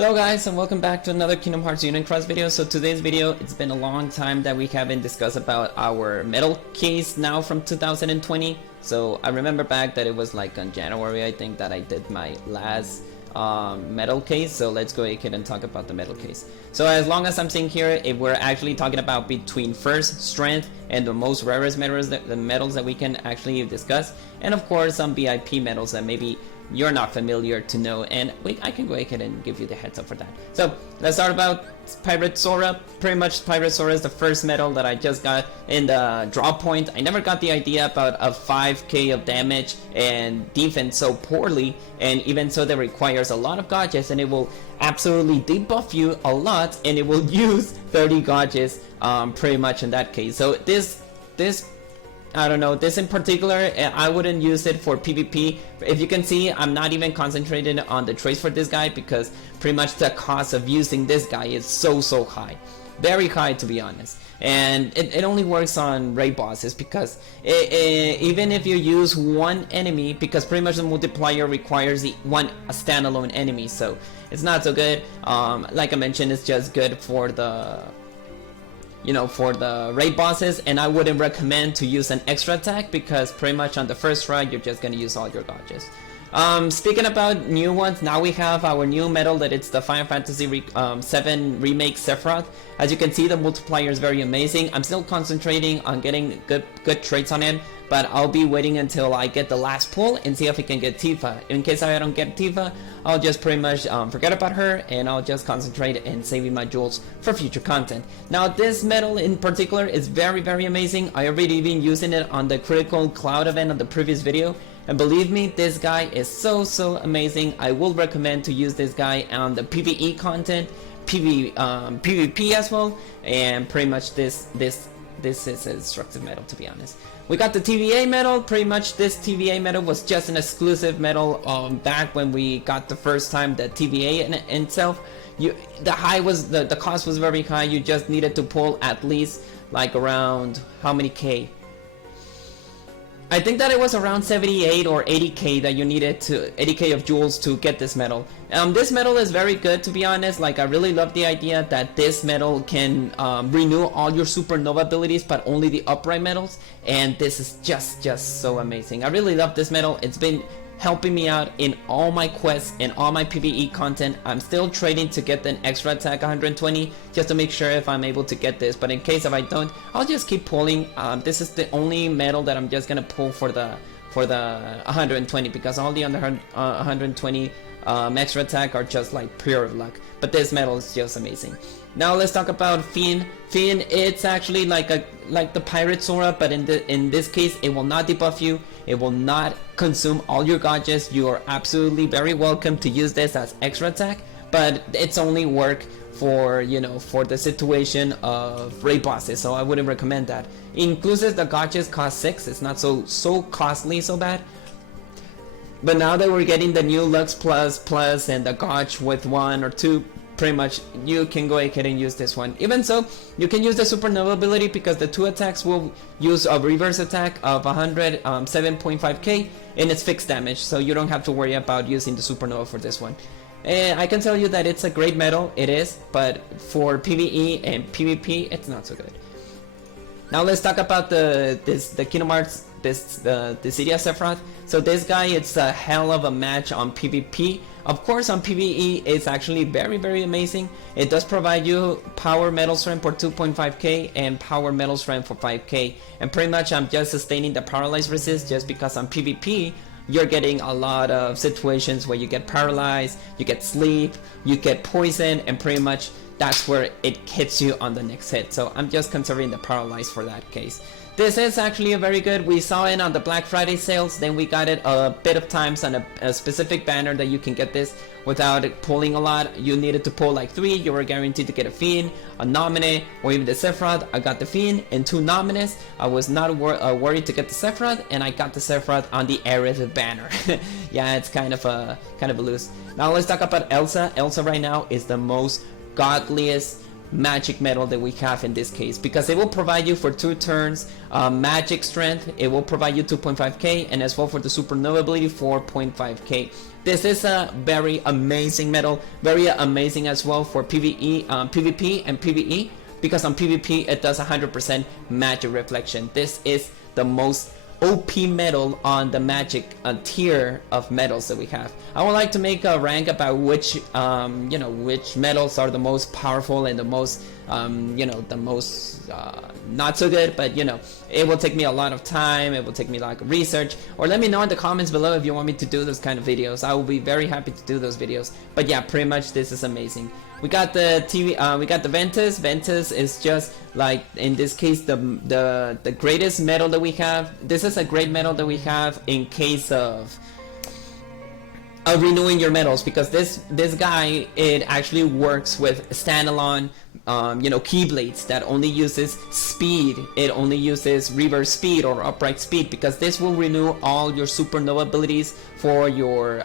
Hello guys, and welcome back to another Kingdom Hearts Union Cross video. So today's video, it's been a long time that we haven't discussed about our medal case now from 2020. So I remember back that it was like on January, I think, that I did my last medal case. So let's go ahead and talk about the medal case. So as long as I'm seeing here, if we're actually talking about between first strength and the most rarest medals, the medals that we can actually discuss, and of course some VIP medals that maybe you're not familiar to know, and I can go ahead and give you the heads up for that. So let's start about Pirate Sora. Pretty much Pirate Sora is the first medal that I just got in the draw point. I never got the idea about a 5k of damage and defense so poorly, and even so that requires a lot of gauges, and it will absolutely debuff you a lot, and it will use 30 gauges pretty much in that case. So this I don't know, this in particular, I wouldn't use it for PvP. If you can see, I'm not even concentrated on the traits for this guy because pretty much the cost of using this guy is so high. Very high, to be honest. And it only works on raid bosses because even if you use one enemy, because pretty much the multiplier requires a standalone enemy, so it's not so good. Like I mentioned, it's just good for the for the raid bosses, and I wouldn't recommend to use an extra attack because pretty much on the first try you're just gonna use all your gauges. Speaking about new ones, now we have our new medal that it's the Final Fantasy VII Remake Sephiroth. As you can see, the multiplier is very amazing. I'm still concentrating on getting good traits on him, but I'll be waiting until I get the last pull and see if I can get Tifa. In case I don't get Tifa, I'll just pretty much forget about her, and I'll just concentrate in saving my jewels for future content. Now this medal in particular is very amazing. I already been using it on the Critical Cloud event on the previous video, and believe me, this guy is so amazing. I will recommend to use this guy on the PvE content, PvP as well, and pretty much this is a destructive medal, to be honest. We got the TVA medal. Pretty much this TVA medal was just an exclusive medal back when we got the first time the TVA in itself. The cost was very high. You just needed to pull at least like around how many K? I think that it was around 78 or 80k that you needed 80k of jewels to get this medal. This medal is very good, to be honest. Like, I really love the idea that this medal can renew all your supernova abilities, but only the upright medals, and this is just so amazing. I really love this medal. It's been helping me out in all my quests and all my PvE content. I'm still trading to get an extra attack 120 just to make sure if I'm able to get this, but in case if I don't, I'll just keep pulling. This is the only medal that I'm just gonna pull for the 120, because all the other 120 extra attack are just like pure luck, but this medal is just amazing. Now let's talk about Fiend. Fiend, it's actually like the Pirate Sora, but in this case, it will not debuff you. It will not consume all your gauges. You are absolutely very welcome to use this as extra attack, but it's only work for for the situation of raid bosses, so I wouldn't recommend that. Inclusive, the gauges cost 6. It's not so costly, so bad. But now that we're getting the new Lux Plus and the gauge with 1 or 2, pretty much you can go ahead and use this one. Even so, you can use the supernova ability because the 2 attacks will use a reverse attack of 7.5k, and it's fixed damage, so you don't have to worry about using the supernova for this one. And I can tell you that it's a great medal, it is, but for PvE and PvP, it's not so good. Now let's talk about the Kingdom Hearts, the City of Sephiroth. So this guy, it's a hell of a match on PvP. Of course, on PvE, it's actually very amazing. It does provide you power metal strength for 2.5k and power metal strength for 5k. And pretty much I'm just sustaining the paralyzed resist just because on PvP, you're getting a lot of situations where you get paralyzed, you get sleep, you get poison, and pretty much that's where it hits you on the next hit. So I'm just conserving the paralyzed for that case. This is actually a very good. We saw it on the Black Friday sales, then we got it a bit of times on a specific banner that you can get this without pulling a lot. You needed to pull like 3, you were guaranteed to get a Fiend, a Nominee, or even the Sephiroth. I got the Fiend and 2 Nominees. I was not worried to get the Sephiroth, and I got the Sephiroth on the Aerith banner. Yeah, it's kind of a loose. Now let's talk about Elsa. Elsa right now is the most godliest magic metal that we have in this case, because it will provide you for 2 turns magic strength. It will provide you 2.5k, and as well for the supernova ability 4.5k. This is a very amazing metal, very amazing as well for PvE, PvP and PvE, because on PvP it does 100% magic reflection. This is the most OP metal on the magic tier of metals that we have. I would like to make a rank about which which metals are the most powerful and the most the most not so good, but it will take me a lot of time, it will take me like research. Or let me know in the comments below if you want me to do those kind of videos. I will be very happy to do those videos. But yeah, pretty much this is amazing. We got the we got the Ventus. Ventus is just like, in this case, the greatest metal that we have. This is a great metal that we have in case of renewing your metals, because this guy, it actually works with standalone keyblades that only uses speed. It only uses reverse speed or upright speed, because this will renew all your supernova abilities for your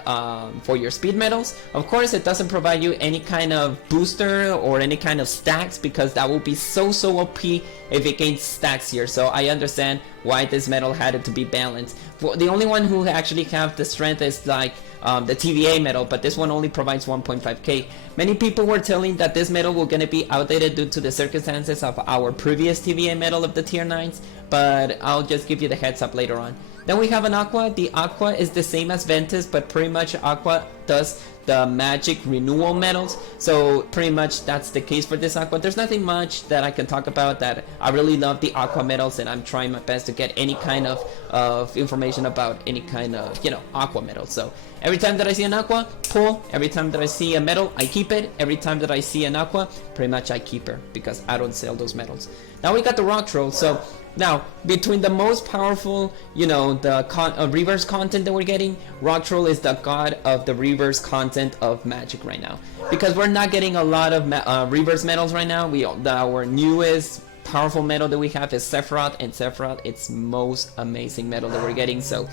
speed metals. Of course, it doesn't provide you any kind of booster or any kind of stacks, because that will be so OP if it gains stacks here. So I understand why this metal had it to be balanced. The only one who actually have the strength is like the TVA metal, but this one only provides 1.5k. Many people were telling that this metal will gonna be outdated due to the circumstances of our previous TVA metal of the tier 9s, but I'll just give you the heads up later on. Then we have an Aqua. The Aqua is the same as Ventus, but pretty much Aqua does the magic renewal metals, so pretty much that's the case for this Aqua. There's nothing much that I can talk about. That I really love the Aqua metals, and I'm trying my best to get any kind of information about any kind of Aqua metals. So every time that I see an Aqua, pull. Every time that I see a metal, I keep it. Every time that I see an Aqua, pretty much I keep her, because I don't sell those metals. Now we got the Rock Troll. So now, between the most powerful, the reverse content that we're getting, Rock Troll is the god of the reverse content of Magic right now. Because we're not getting a lot of reverse metals right now. Our newest powerful metal that we have is Sephiroth, and Sephiroth, it's most amazing metal that we're getting. So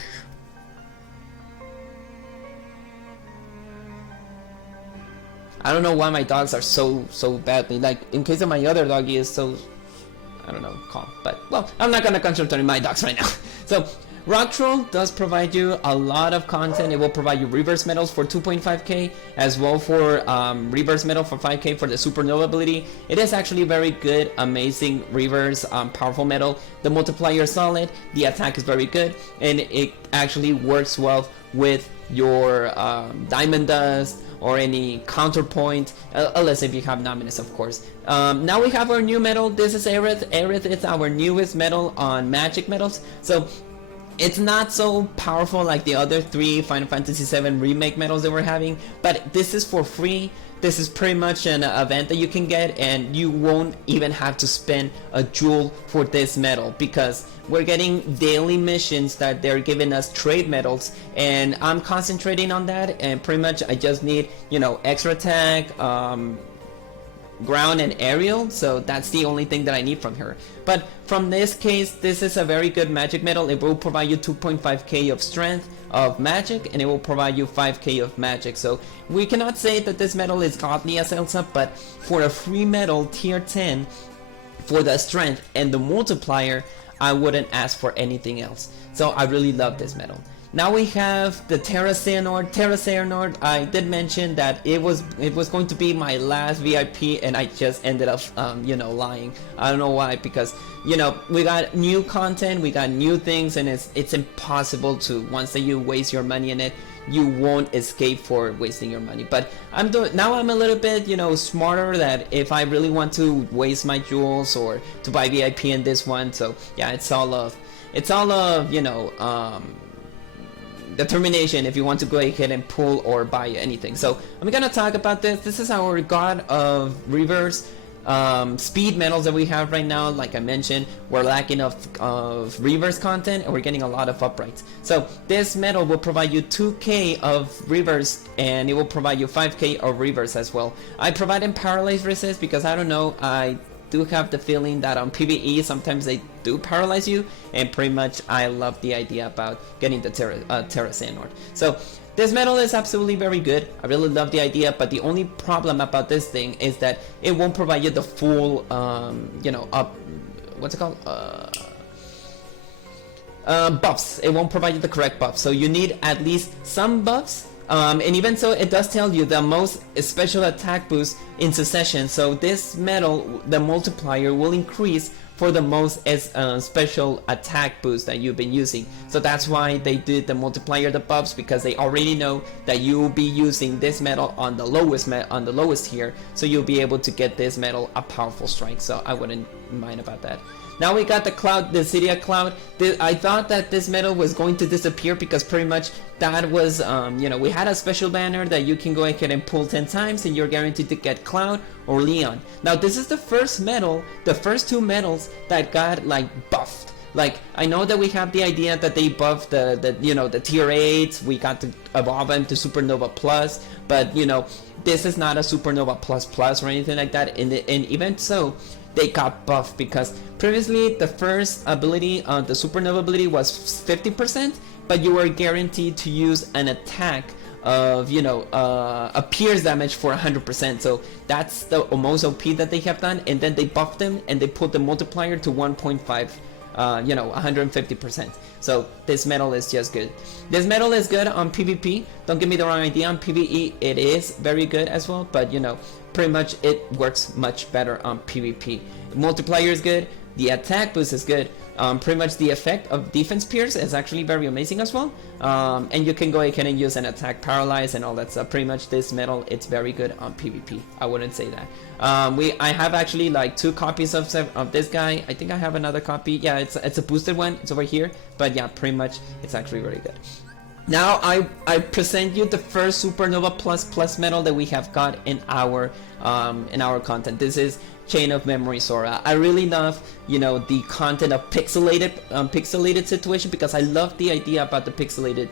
I don't know why my dogs are so badly, like in case of my other doggy is so, I don't know, calm. But well, I'm not gonna concentrate on my dogs right now. So Rock Troll does provide you a lot of content. It will provide you reverse metals for 2.5k, as well for reverse metal for 5k for the supernova ability. It is actually very good, amazing reverse powerful metal. The multiplier is solid, the attack is very good, and it actually works well with your diamond dust or any counterpoint, unless if you have Nominus, of course. Now we have our new metal. This is Aerith. Aerith is our newest metal on magic metals. So it's not so powerful like the other 3 Final Fantasy VII remake metals that we're having, but this is for free. This is pretty much an event that you can get, and you won't even have to spend a jewel for this metal, because we're getting daily missions that they're giving us trade metals, and I'm concentrating on that. And pretty much I just need extra attack, ground and aerial, so that's the only thing that I need from her. But from this case, this is a very good magic metal. It will provide you 2.5k of strength of magic, and it will provide you 5k of magic. So we cannot say that this metal is godly as Elsa, but for a free metal tier 10 for the strength and the multiplier, I wouldn't ask for anything else. So I really love this metal. Now we have the Terra Xehanort. Terra Xehanort, I did mention that it was going to be my last VIP, and I just ended up lying. I don't know why, because we got new content, we got new things, and it's impossible to, once that you waste your money in it, you won't escape for wasting your money. But now I'm a little bit smarter, that if I really want to waste my jewels or to buy VIP in this one, so yeah, it's all of determination if you want to go ahead and pull or buy anything. So I'm gonna talk about this. This is our god of reverse speed metals that we have right now. Like I mentioned, we're lacking of reverse content, and we're getting a lot of uprights. So this metal will provide you 2k of reverse, and it will provide you 5k of reverse as well. I provide in paralyze resist because I don't know, I do have the feeling that on PvE sometimes they do paralyze you, and pretty much I love the idea about getting the Terra Xehanort. So this metal is absolutely very good. I really love the idea, but the only problem about this thing is that it won't provide you the full, what's it called? Buffs. It won't provide you the correct buffs, so you need at least some buffs. And even so, it does tell you the most special attack boost in succession. So this metal, the multiplier, will increase for the most special attack boost that you've been using. So that's why they did the multiplier, the buffs, because they already know that you will be using this metal on the lowest tier. So you'll be able to get this metal a powerful strike. So I wouldn't mind about that. Now we got the Cloud, the Cydia Cloud. I thought that this metal was going to disappear because pretty much that was, we had a special banner that you can go ahead and pull 10 times and you're guaranteed to get Cloud or Leon. Now this is the first metal, the first two metals that got like buffed. Like, I know that we have the idea that they buffed the tier 8s, we got to evolve them to Supernova Plus, but this is not a Supernova Plus or anything like that, and even so, they got buffed because previously the first ability, the Supernova ability, was 50%, but you were guaranteed to use an attack of a pierce damage for 100%. So that's the most OP that they have done, and then they buffed them and they put the multiplier to 1.5. 150%. So this metal is just good. This metal is good on PvP. Don't get me the wrong idea. On PvE, it is very good as well. But pretty much it works much better on PvP. Multiplier is good. The attack boost is good. Pretty much the effect of defense pierce is actually very amazing as well. And you can go ahead and use an attack paralyze and all that stuff. Pretty much this metal, it's very good on PvP. I wouldn't say that. I have actually like 2 copies of this guy. I think I have another copy. Yeah, it's a boosted one. It's over here. But yeah, pretty much it's actually very good. Now I present you the first Supernova Plus metal that we have got in our content. This is Chain of Memory Sora. I really love the content of pixelated situation, because I love the idea about the pixelated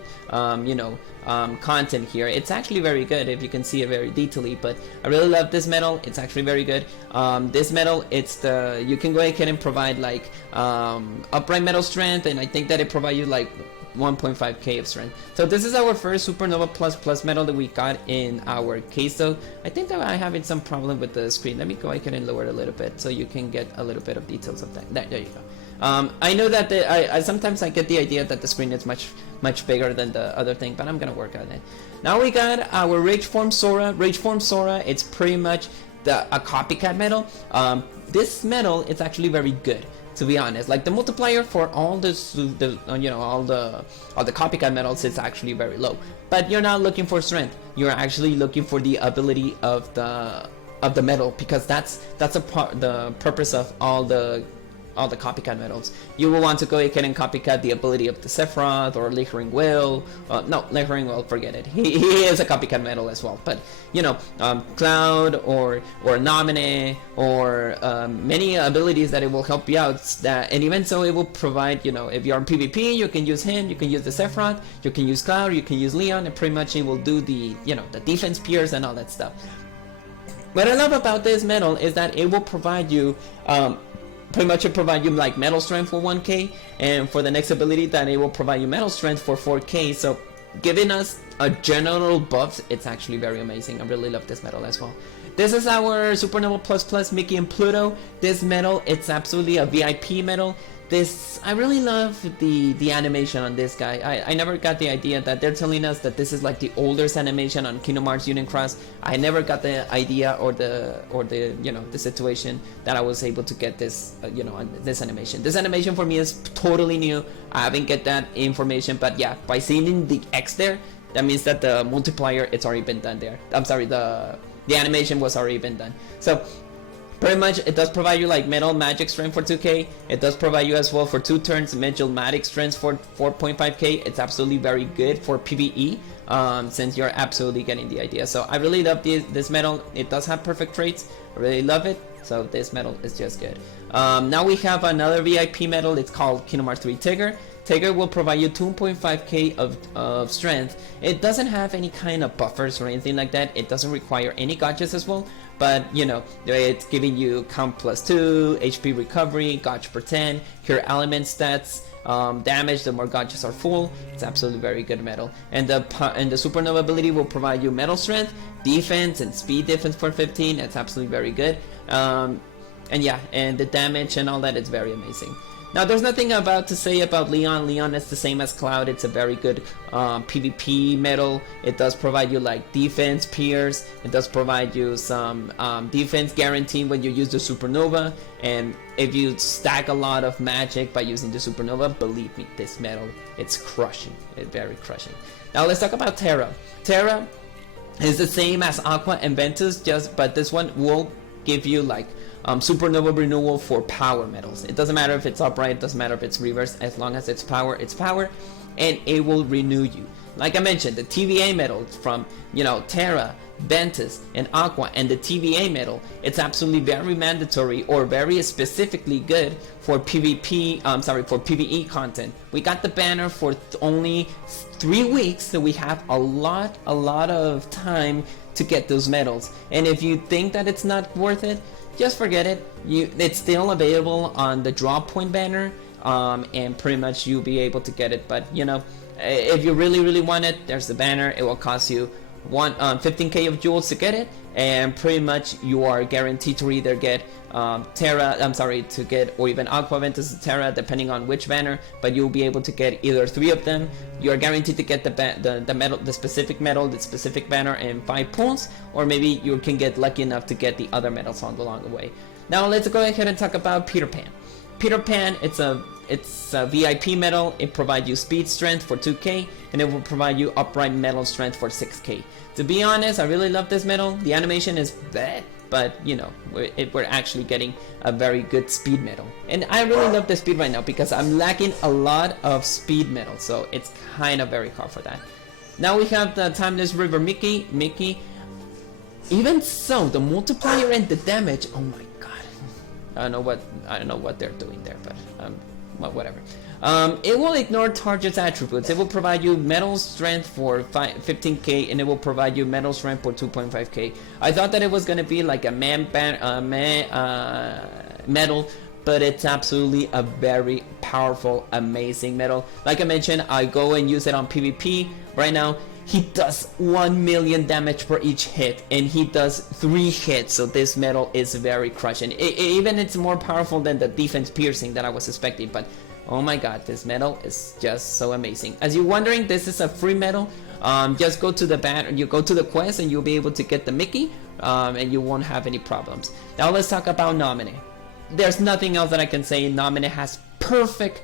content here. It's actually very good if you can see it very detailedly, but I really love this metal. It's actually very good. This metal, you can go ahead and provide like upright metal strength, and I think that it provides you like 1.5k of strength. So this is our first Supernova Plus metal that we got in our case. So I think that I have some problem with the screen. Let me go ahead and lower it a little bit so you can get a little bit of details of that. There you go. I know that I sometimes I get the idea that the screen is much bigger than the other thing, but I'm gonna work on it. Now we got our Rage Form Sora. Rage Form Sora, it's pretty much a copycat metal. This metal is actually very good, to be honest. Like the multiplier for all the copycat metals is actually very low, but you're not looking for strength. You're actually looking for the ability of the metal, because that's the purpose of all the copycat metals. You will want to go ahead and copycat the ability of the Sephiroth or Lingering Will. No, Lingering Will, forget it. He is a copycat metal as well. But Cloud or Nominee or many abilities that it will help you out. And even so, it will provide, if you're on PvP, you can use him, you can use the Sephiroth, you can use Cloud, you can use Leon, and pretty much it will do the the defense pierce and all that stuff. What I love about this metal is that it will provide you pretty much it provide you like metal strength for 1k, and for the next ability that it will provide you metal strength for 4k. So giving us a general buff, it's actually very amazing. I really love this metal as well. This is our Supernova Plus Mickey and Pluto. This metal, it's absolutely a VIP metal. I really love the animation on this guy. I never got the idea that they're telling us that this is like the oldest animation on Kingdom Hearts Union Cross. I never got the idea or the the situation that I was able to get this this animation. This animation for me is totally new. I haven't get that information, but yeah, by seeing the X there, that means that the multiplier, it's already been done there. I'm sorry, the animation was already been done. So pretty much it does provide you like metal magic strength for 2k. It does provide you as well for 2 turns metal magic strength for 4.5k. It's absolutely very good for PvE, since you're absolutely getting the idea. So I really love this metal. It does have perfect traits. I really love it. So this metal is just good. Now we have another VIP metal. It's called Kingdom Hearts 3 Tigger. Taker will provide you 2.5k of strength. It doesn't have any kind of buffers or anything like that. It doesn't require any gotchas as well, but you know, it's giving you count +2, HP recovery, gotcha per 10, cure element stats, damage the more gotchas are full. It's absolutely very good metal. And the supernova ability will provide you metal strength, defense, and speed defense for 15. That's absolutely very good. And yeah, and the damage and all that is very amazing. Now, there's nothing about to say about Leon. Leon is the same as Cloud. It's a very good PvP metal. It does provide you like defense, pierce. It does provide you some defense guarantee when you use the supernova. And if you stack a lot of magic by using the supernova, believe me, this metal, it's crushing. It's very crushing. Now let's talk about Terra. Terra is the same as Aqua and Ventus, but this one will give you like supernova renewal for power metals. It doesn't matter if it's upright, it doesn't matter if it's reverse, as long as it's power, and it will renew you. Like I mentioned, the TVA metal from, you know, Terra, Ventus, and Aqua, and the TVA metal, it's absolutely very mandatory or very specifically good for PvP, for PvE content. We got the banner for only 3 weeks, so we have a lot of time to get those medals. And if you think that it's not worth it, just forget it. It's still available on the drop point banner, and pretty much you'll be able to get it. But you know, if you really want it, there's the banner. It will cost you 15k of jewels to get it, and pretty much you are guaranteed to either get to get, or even Aqua, Ventus, Terra, depending on which banner. But you'll be able to get either 3 of them. You are guaranteed to get the medal, the specific medal, the specific banner, and 5 pulls, or maybe you can get lucky enough to get the other medals along the way. Now let's go ahead and talk about Peter Pan. Peter Pan, it's a VIP medal. It provides you speed strength for 2k, and it will provide you upright metal strength for 6k. To be honest, I really love this medal. The animation is bad, but you know, we're actually getting a very good speed medal. And I really love the speed right now because I'm lacking a lot of speed medal, so it's kind of very hard for that. Now we have the Timeless River Mickey. Even so, the multiplier and the damage, oh my god. I don't know what they're doing there, but well, whatever. It will ignore target's attributes. It will provide you metal strength for 15k, and it will provide you metal strength for 2.5k. I thought that it was gonna be like a metal, but it's absolutely a very powerful, amazing metal. Like I mentioned, I go and use it on PvP right now. He does 1 million damage per each hit, and he does 3 hits, so this metal is very crushing. Even it's more powerful than the defense piercing that I was expecting, but oh my god, this metal is just so amazing. As you're wondering, this is a free metal. Just go to the you go to the quest, and you'll be able to get the Mickey, and you won't have any problems. Now let's talk about Nomine. There's nothing else that I can say. Nomine has perfect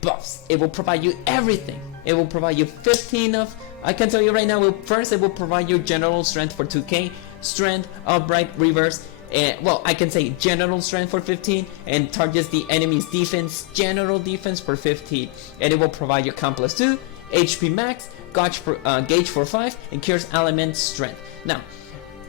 buffs. It will provide you everything. It will provide you 15 of, I can tell you right now, first it will provide you general strength for 2k, strength, upright, reverse, and well, I can say general strength for 15, and targets the enemy's defense, general defense for 15, and it will provide you count +2, HP max, gauge for 5, and cures element strength. Now,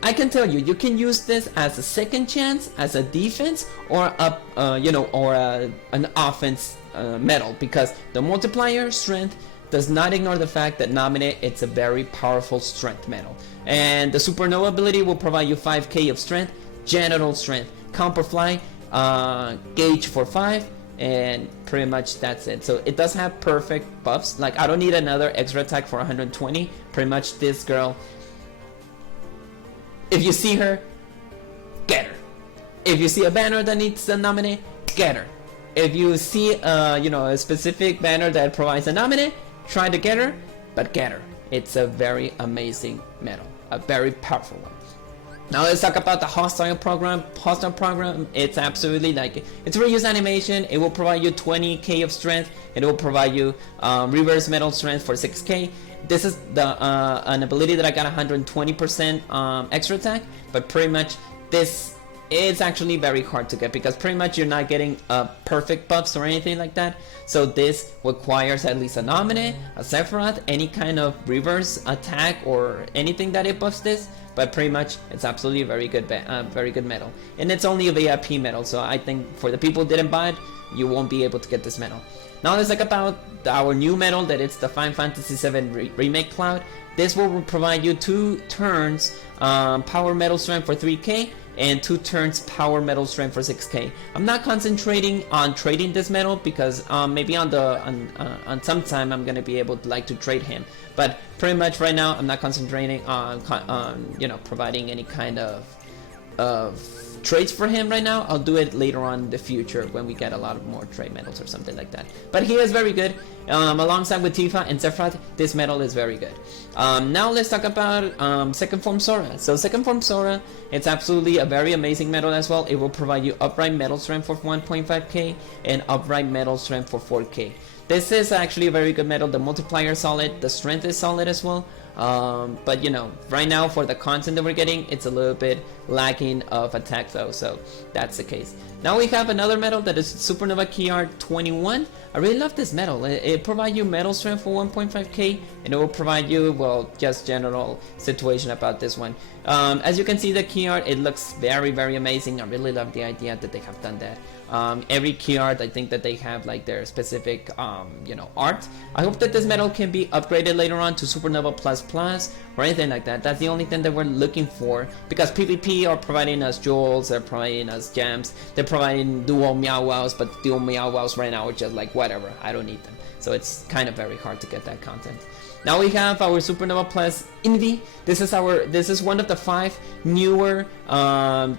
I can tell you, you can use this as a second chance, as a defense, or an offense medal, because the multiplier strength does not ignore the fact that Nomine, it's a very powerful strength medal. And the supernova ability will provide you 5k of strength, general strength, counter fly, gauge for 5, and pretty much that's it. So it does have perfect buffs. Like, I don't need another extra attack for 120. Pretty much this girl, if you see her, get her. If you see a banner that needs a Nomine, get her. If you see a specific banner that provides a Nomine, try to get her, but get her. It's a very amazing medal, a very powerful one. Now let's talk about the hostile program. Hostile program, it's absolutely like, it's reuse animation. It will provide you 20k of strength. It will provide you reverse metal strength for 6k. This is an ability that I got 120% extra attack, but pretty much this, it's actually very hard to get because pretty much you're not getting perfect buffs or anything like that. So this requires at least a Nomine, a Sephiroth, any kind of reverse attack or anything that it buffs this. But pretty much it's absolutely very good medal, and it's only a VIP medal. So I think for the people who didn't buy it, you won't be able to get this medal. Now let's talk about our new medal, that it's the Final Fantasy VII Remake Cloud. This will provide you 2 turns power metal strength for 3k and 2 turns power metal strength for 6k. I'm not concentrating on trading this medal because maybe on some time I'm gonna be able to like to trade him, but pretty much right now I'm not concentrating on you know, providing any kind of trades for him right now. I'll do it later on in the future when we get a lot of more trade medals or something like that. But he is very good. Alongside with Tifa and Sephiroth, this medal is very good. Now let's talk about Second Form Sora. So Second Form Sora, it's absolutely a very amazing medal as well. It will provide you upright metal strength for 1.5k and upright metal strength for 4k. This is actually a very good medal. The multiplier is solid, the strength is solid as well. But you know, right now for the content that we're getting, it's a little bit lacking of attack though, so that's the case. Now we have another medal that is Supernova KR 21. I really love this medal. It provides you metal strength for 1.5k, and it will provide you, well, just general situation about this one. As you can see, the key art, it looks very, very amazing. I really love the idea that they have done that. Every key art, I think that they have like their specific, you know, art. I hope that this medal can be upgraded later on to Supernova Plus Plus or anything like that. That's the only thing that we're looking for, because PvP are providing us jewels, they're providing us gems, they're providing dual Meow Wows, but dual Meow Wows right now are just like whatever, I don't need them. So it's kind of very hard to get that content. Now we have our Supernova Plus Envy. This is one of the 5 newer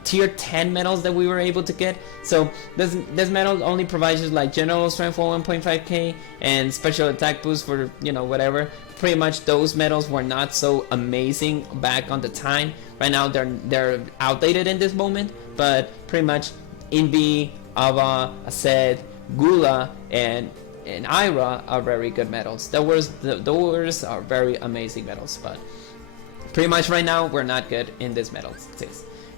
tier 10 medals that we were able to get. So this medal only provides you like general strength for 1.5k and special attack boost for, you know, whatever. Pretty much those medals were not so amazing back on the time. Right now they're outdated in this moment, but pretty much Envy, Ava, Aced, Gula, and Ira are very good medals. Those are very amazing medals, but pretty much right now we're not good in this medals.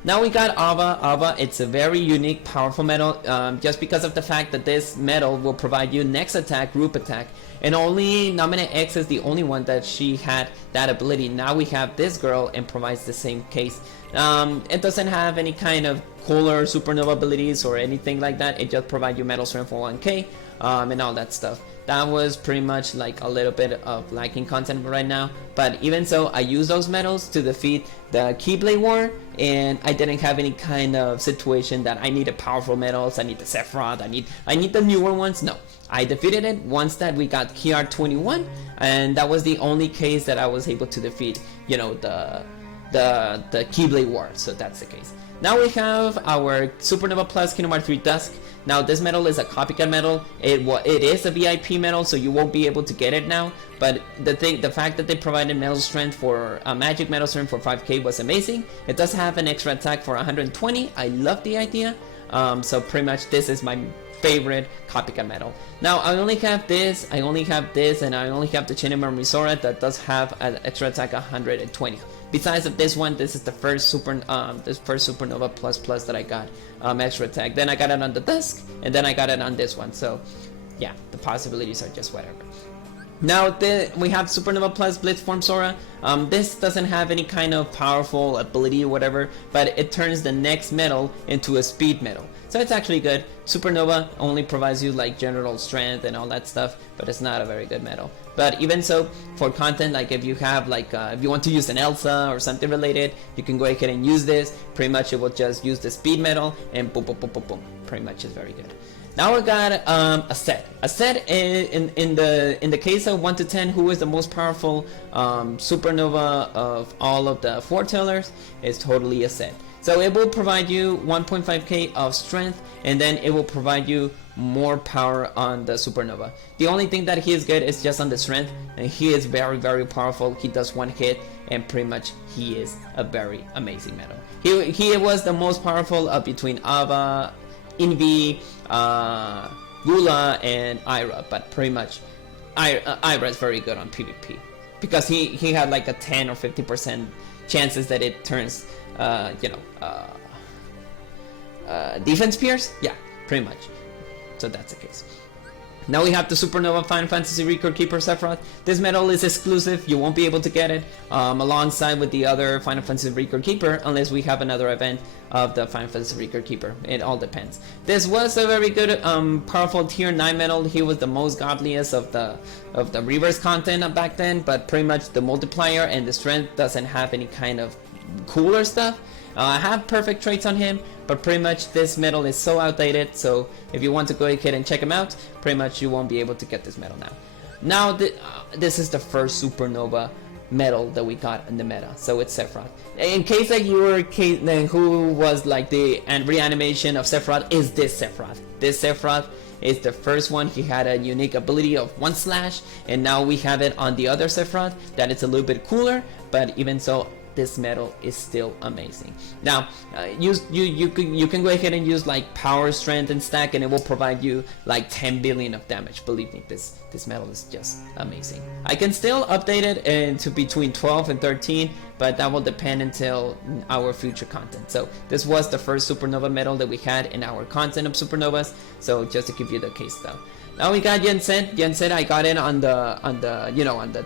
Now we got Ava. Ava, it's a very unique, powerful medal, just because of the fact that this medal will provide you next attack, group attack, and only Nominate X is the only one that she had that ability. Now we have this girl and provides the same case. It doesn't have any kind of cooler supernova abilities or anything like that. It just provides you metal strength for 1k and all that stuff. That was pretty much like a little bit of lacking content right now, but even so, I used those medals to defeat the Keyblade War, and I didn't have any kind of situation that I needed powerful medals, I need the Sephiroth, I need the newer ones. No, I defeated it once that we got KR 21, and that was the only case that I was able to defeat, you know, the Keyblade War. So that's the case. Now we have our Supernova Plus Kingdom Hearts 3 Dusk. Now this medal is a copycat medal. It is a VIP medal, so you won't be able to get it now. But the fact that they provided metal strength for magic metal strength for 5k was amazing. It does have an extra attack for 120. I love the idea. So pretty much this is my favorite copycat medal. Now I only have this, and I only have the Chinemon Sora that does have an extra attack 120. Besides of this one, this is the first Supernova Plus Plus that I got extra attack. Then I got it on the Dusk, and then I got it on this one. So yeah, the possibilities are just whatever. Now we have Supernova Plus Blitzform Sora. This doesn't have any kind of powerful ability or whatever, but it turns the next medal into a speed medal. So it's actually good. Supernova only provides you like general strength and all that stuff, but it's not a very good medal. But even so, for content, like if you have like if you want to use an Elsa or something related, you can go ahead and use this. Pretty much it will just use the speed medal and boom boom boom boom boom. Pretty much is very good. Now we got a set. A set in the case of 1 to 10, who is the most powerful supernova of all of the foretellers, is totally a set. So it will provide you 1.5k of strength, and then it will provide you more power on the supernova. The only thing that he is good is just on the strength, and he is very, very powerful. He does one hit, and pretty much he is a very amazing medal. He was the most powerful between Ava, Envy, Gula, and Ira, but pretty much Ira is very good on PvP because he had like a 10 or 50% chances that it turns defense pierce. Yeah, pretty much. So that's the case. Now we have the Supernova Final Fantasy Record Keeper Sephiroth. This medal is exclusive, you won't be able to get it alongside with the other Final Fantasy Record Keeper unless we have another event of the Final Fantasy Record Keeper. It all depends. This was a very good, powerful tier 9 medal. He was the most godliest of the reverse content back then, but pretty much the multiplier and the strength doesn't have any kind of cooler stuff. I have perfect traits on him, but pretty much this medal is so outdated, so if you want to go ahead and check him out, pretty much you won't be able to get this medal now. Now, this is the first Supernova medal that we got in the meta, so it's Sephiroth. In case that you were who was like the reanimation of Sephiroth, is this Sephiroth. This Sephiroth is the first one. He had a unique ability of 1 slash, and now we have it on the other Sephiroth that it's a little bit cooler, but even so, this medal is still amazing. Now, you can go ahead and use like power, strength, and stack, and it will provide you like 10 billion of damage. Believe me, this medal is just amazing. I can still update it into between 12 and 13, but that will depend until our future content. So this was the first Supernova medal that we had in our content of Supernovas. So just to give you the case though. Now we got Yenset. Yenset, I got it on the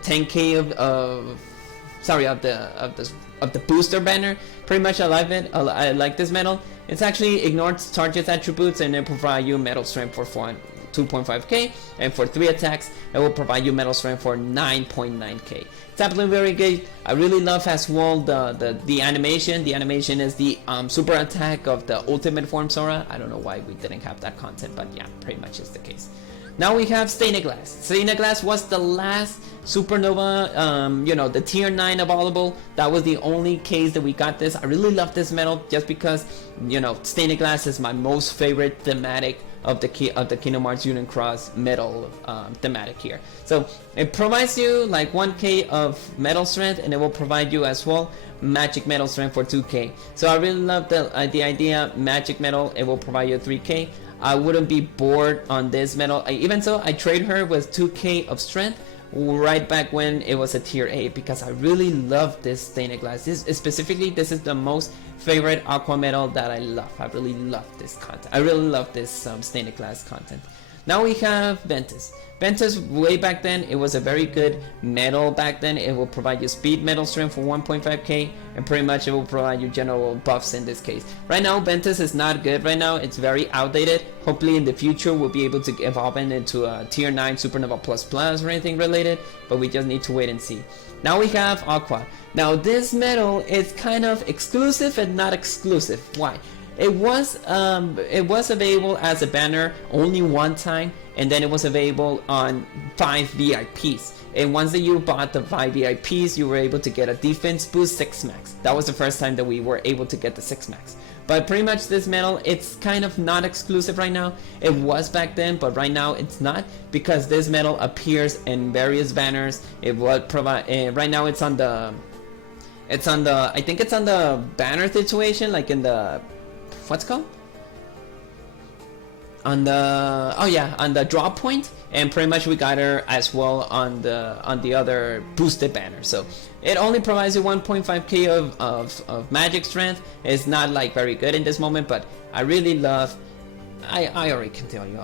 10k of the booster banner. Pretty much I like it. I like this medal. It's actually ignores target's attributes and it provide you metal strength for 2.5k, and for 3 attacks it will provide you metal strength for 9.9k. It's absolutely very good. I really love as well the animation. The animation is the super attack of the ultimate form Sora. I don't know why we didn't have that content, but yeah, pretty much is the case. Now we have Stained Glass. Stained Glass was the last Supernova, the tier 9 available. That was the only case that we got this. I really love this medal just because, Stained Glass is my most favorite thematic of the Kingdom Hearts Union Cross medal thematic here. So it provides you like 1k of metal strength, and it will provide you as well magic metal strength for 2k. So I really love the idea. Magic metal, it will provide you 3k. I wouldn't be bored on this medal. Even so, I trade her with 2k of strength right back when it was a tier 8 because I really love this Stained Glass. This is the most favorite Aqua medal that I love. I really love this content. I really love this Stained Glass content. Now we have Ventus. Ventus, way back then, it was a very good medal back then. It will provide you speed, metal strength for 1.5k, and pretty much it will provide you general buffs in this case. Right now, Ventus is not good right now. It's very outdated. Hopefully in the future, we'll be able to evolve it into a tier 9 Supernova Plus or anything related, but we just need to wait and see. Now we have Aqua. Now this medal is kind of exclusive and not exclusive. Why? It was available as a banner only one time, and then it was available on 5 VIPs. And once that you bought the 5 VIPs, you were able to get a defense boost 6 max. That was the first time that we were able to get the 6 max. But pretty much this medal, it's kind of not exclusive right now. It was back then, but right now it's not, because this medal appears in various banners. It would provide right now I think it's on the banner situation, like in the what's it called? On the drop point, and pretty much we got her as well on the other boosted banner. So it only provides you 1.5k of magic strength. It's not like very good in this moment, but I really love. I already can tell you.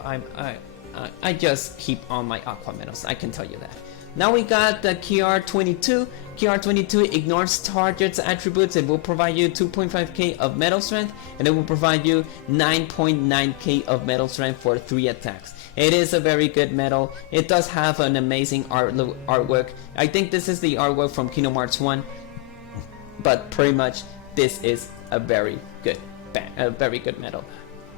I just keep on my Aqua medals. I can tell you that. Now we got the KR22. KR22 ignores target's attributes. It will provide you 2.5k of metal strength, and it will provide you 9.9k of metal strength for 3 attacks. It is a very good medal. It does have an amazing artwork. I think this is the artwork from Kingdom Hearts 1, but pretty much this is a very good medal.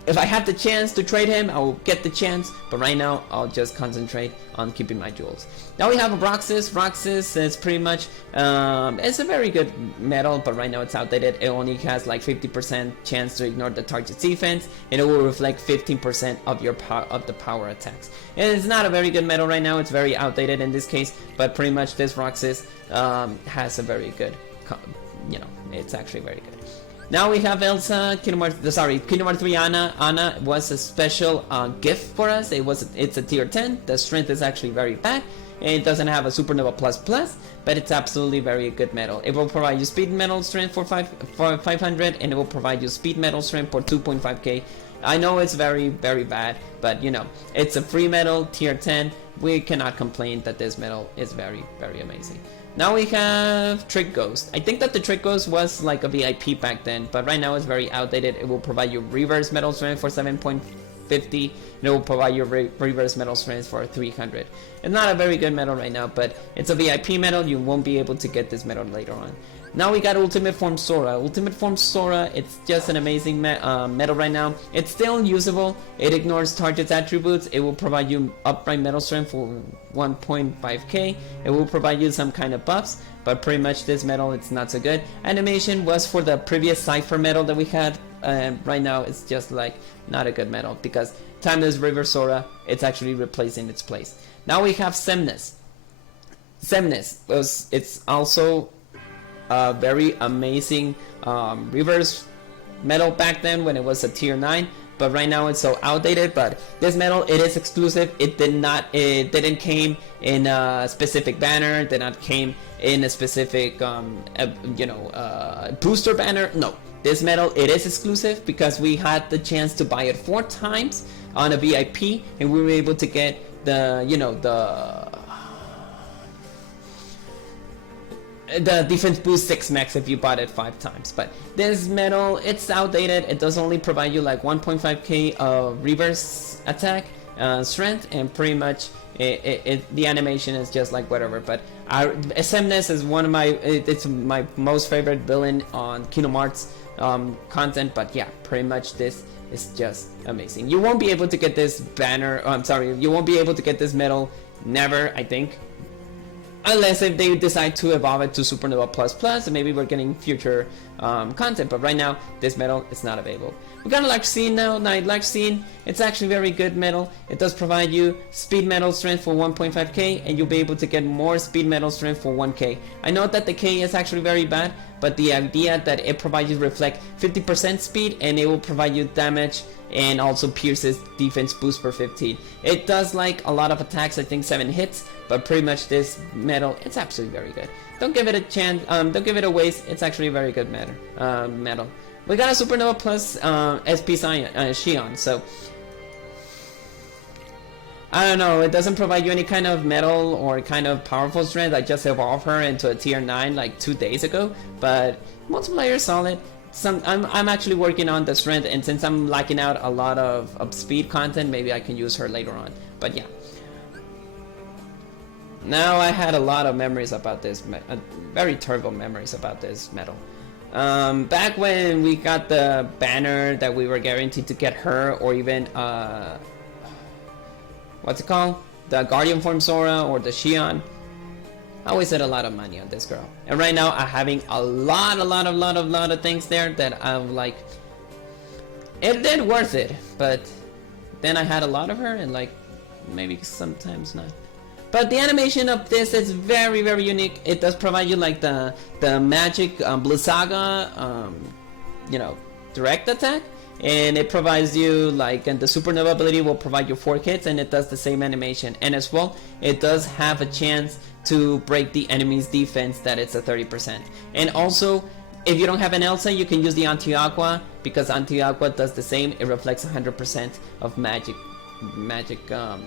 If I have the chance to trade him, I will get the chance, but right now I'll just concentrate on keeping my jewels. Now we have Roxas. Roxas is pretty much, it's a very good medal, but right now it's outdated. It only has like 50% chance to ignore the target's defense, and it will reflect 15% of your the power attacks. And it's not a very good medal right now. It's very outdated in this case, but pretty much this Roxas has a very good, it's actually very good. Now we have Elsa, Kingdom Hearts 3 Anna. Anna was a special gift for us. It's a tier 10. The strength is actually very bad. It doesn't have a Supernova Plus Plus, but it's absolutely very good metal. It will provide you speed metal strength for 500, and it will provide you speed metal strength for 2.5k. I know it's very bad, but you know, it's a free metal, tier 10. We cannot complain that this metal is very amazing. Now we have Trick Ghost. I think that the Trick Ghost was like a VIP back then, but right now it's very outdated. It will provide you reverse metal strength for 7.50, and it will provide you reverse metal strength for 300. It's not a very good metal right now, but it's a VIP metal. You won't be able to get this metal later on. Now we got Ultimate Form Sora. Ultimate Form Sora, it's just an amazing metal right now. It's still usable. It ignores target's attributes. It will provide you upright metal strength for 1.5k. It will provide you some kind of buffs, but pretty much this metal, it's not so good. Animation was for the previous Cypher metal that we had. Right now it's just like not a good metal because Timeless River Sora, it's actually replacing its place. Now we have Semnes. Semnes, it's also a very amazing reverse metal back then when it was a tier 9, but right now it's so outdated. But this metal, it is exclusive. It didn't came in a specific banner, did not came in a specific booster banner. No, this metal, it is exclusive because we had the chance to buy it 4 times on a VIP, and we were able to get the defense boost 6 max if you bought it 5 times. But this metal, it's outdated. It does only provide you like 1.5k of reverse attack strength, and pretty much the animation is just like whatever. But Semnes is one of it's my most favorite villain on Kingdom Hearts content. But yeah, pretty much this is just amazing. You won't be able to get this banner, you won't be able to get this metal, never, I think, unless if they decide to evolve it to Supernova Plus Plus, and maybe we're getting future content. But right now, this metal is not available. We got a Larxene now. Larxene, it's actually very good metal. It does provide you speed metal strength for 1.5k, and you'll be able to get more speed metal strength for 1k. I know that the k is actually very bad, but the idea that it provides you reflect 50% speed, and it will provide you damage and also pierces defense boost for 15. It does like a lot of attacks, I think 7 hits, but pretty much this metal, it's absolutely very good. Don't give it a chance, don't give it a waste. It's actually a very good metal. We got a Supernova Plus SP Xion, so I don't know, it doesn't provide you any kind of metal or kind of powerful strength. I just evolved her into a tier 9 like 2 days ago, but multiplayer is solid. I'm actually working on the strength, and since I'm lacking out a lot of speed content, maybe I can use her later on. But yeah, now I had a lot of memories about this, very terrible memories about this metal. Back when we got the banner that we were guaranteed to get her, or even what's it called, the Guardian Form Sora or the Xion, I wasted a lot of money on this girl. And right now I'm having a lot of things there that I'm like, it did worth it, but then I had a lot of her, and like maybe sometimes not. But the animation of this is very unique. It does provide you like the magic Blizzaga direct attack, and it provides you like, and the Supernova ability will provide you 4 hits, and it does the same animation. And as well, it does have a chance to break the enemy's defense, that it's a 30%. And also, if you don't have an Elsa, you can use the Anti-Aqua, because Anti-Aqua does the same. It reflects 100% of magic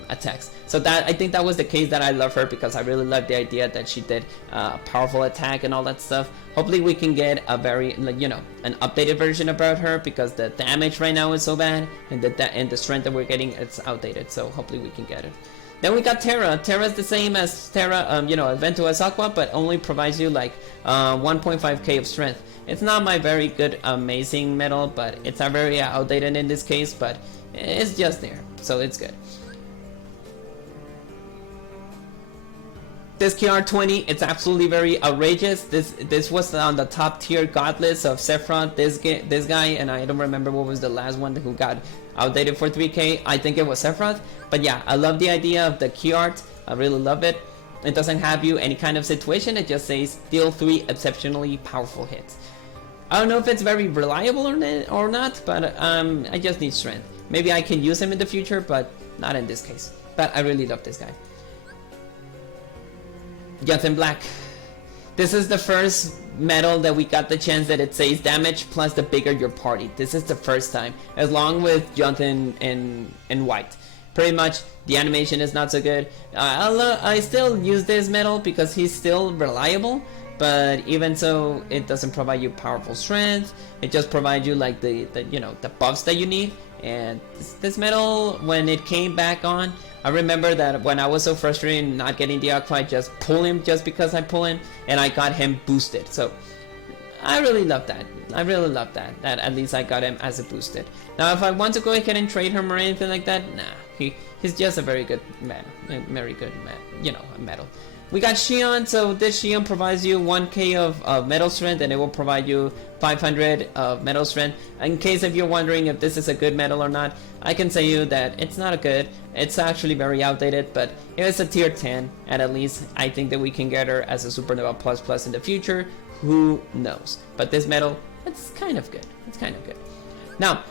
attacks. So that, I think that was the case that I love her, because I really love the idea that she did powerful attack and all that stuff. Hopefully we can get a very, an updated version about her, because the damage right now is so bad, and the strength that we're getting, it's outdated. So hopefully we can get it. Then we got Terra. Terra is the same as Terra, Vento as Aqua, but only provides you like 1.5k of strength. It's not my very good, amazing metal, but it's a very outdated in this case, but it's just there, so it's good. This KR20, it's absolutely very outrageous. This was on the top tier god list of Sephiroth, this guy, and I don't remember what was the last one who got outdated for 3k. I think it was Sephiroth. But yeah, I love the idea of the key art. I really love it. It doesn't have you any kind of situation. It just says deal 3 exceptionally powerful hits. I don't know if it's very reliable or not, but I just need strength. Maybe I can use him in the future, but not in this case. But I really love this guy. Jothan Black. This is the first medal that we got the chance that it says damage plus the bigger your party. This is the first time, along with Jothan and White. Pretty much the animation is not so good. I still use this medal because he's still reliable, but even so, it doesn't provide you powerful strength. It just provides you like the buffs that you need. And this medal, when it came back on, I remember that when I was so frustrated not getting the Aqua, I just pull him just because I pull him, and I got him boosted. So I really love that. I really love that at least I got him as a boosted. Now if I want to go ahead and trade him or anything like that, nah, he's just a very good man, very good man, a medal. We got Xion, so this Xion provides you 1k of metal strength, and it will provide you 500 of metal strength. In case if you're wondering if this is a good medal or not, I can say you that it's not a good. It's actually very outdated, but it is a tier 10, and at least I think that we can get her as a Supernova Plus Plus in the future. Who knows? But this medal, it's kind of good. It's kind of good. Now,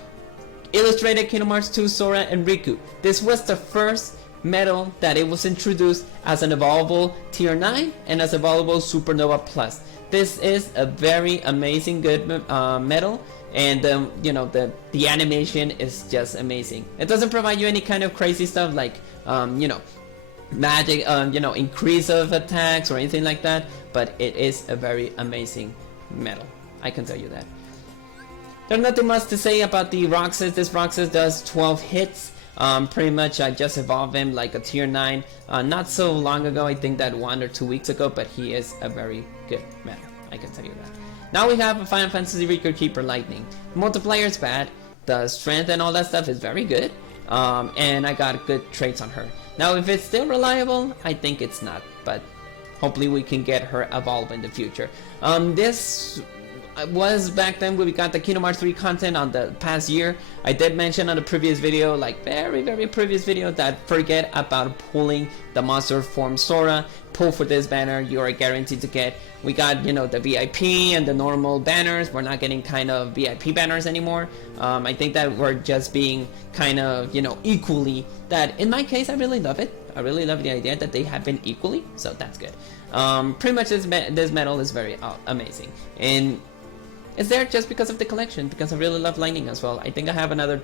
illustrated Kingdom Hearts 2 Sora and Riku. This was the first medal that it was introduced as an evolvable tier 9 and as evolvable Supernova Plus. This is a very amazing good medal, and the animation is just amazing. It doesn't provide you any kind of crazy stuff like magic, increase of attacks or anything like that, but it is a very amazing medal. I can tell you that. There's nothing much to say about the Roxas. This Roxas does 12 hits. Pretty much I just evolved him like a tier 9 not so long ago, I think that 1 or 2 weeks ago, but he is a very good medal, I can tell you that. Now we have a Final Fantasy Record Keeper Lightning. The multiplayer is bad, the strength and all that stuff is very good, and I got good traits on her. Now if it's still reliable, I think it's not, but hopefully we can get her evolved in the future. This was back then when we got the Kingdom Hearts 3 content on the past year. I did mention on the previous video, like very previous video, that forget about pulling the monster form Sora. Pull for this banner, you are guaranteed to get. We got the VIP and the normal banners. We're not getting kind of VIP banners anymore. I think that we're just being kind of equally. That in my case I really love it. I really love the idea that they have been equally, so that's good. Pretty much this medal is very amazing, and it's there just because of the collection, because I really love Lightning as well. I think I have another,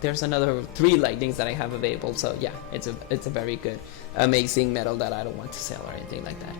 there's another 3 Lightnings that I have available, so yeah, it's a very good, amazing medal that I don't want to sell or anything like that.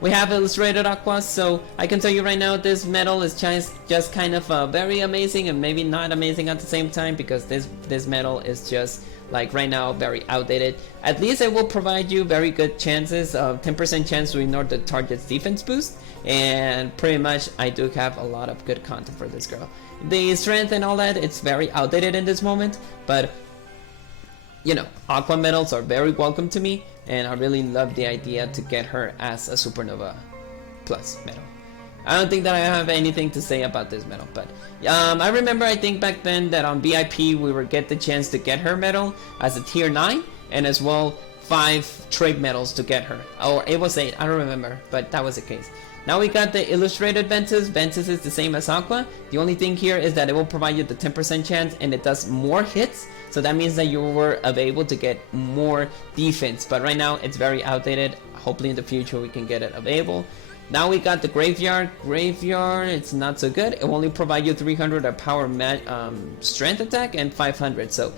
We have illustrated Aqua, so I can tell you right now this medal is just kind of very amazing and maybe not amazing at the same time, because this medal is just like right now very outdated. At least it will provide you very good chances of 10% chance to ignore the target's defense boost, and pretty much I do have a lot of good content for this girl. The strength and all that, it's very outdated in this moment, but Aqua medals are very welcome to me, and I really love the idea to get her as a Supernova Plus medal. I don't think that I have anything to say about this medal, but I remember, I think back then that on VIP we would get the chance to get her medal as a tier 9, and as well 5 trade medals to get her, or it was 8, I don't remember, but that was the case. Now we got the illustrated Ventus. Ventus is the same as Aqua. The only thing here is that it will provide you the 10% chance, and it does more hits, so that means that you were able to get more defense, but right now it's very outdated. Hopefully in the future we can get it available. Now we got the Graveyard. Graveyard, it's not so good. It will only provide you 300 of power strength attack and 500. So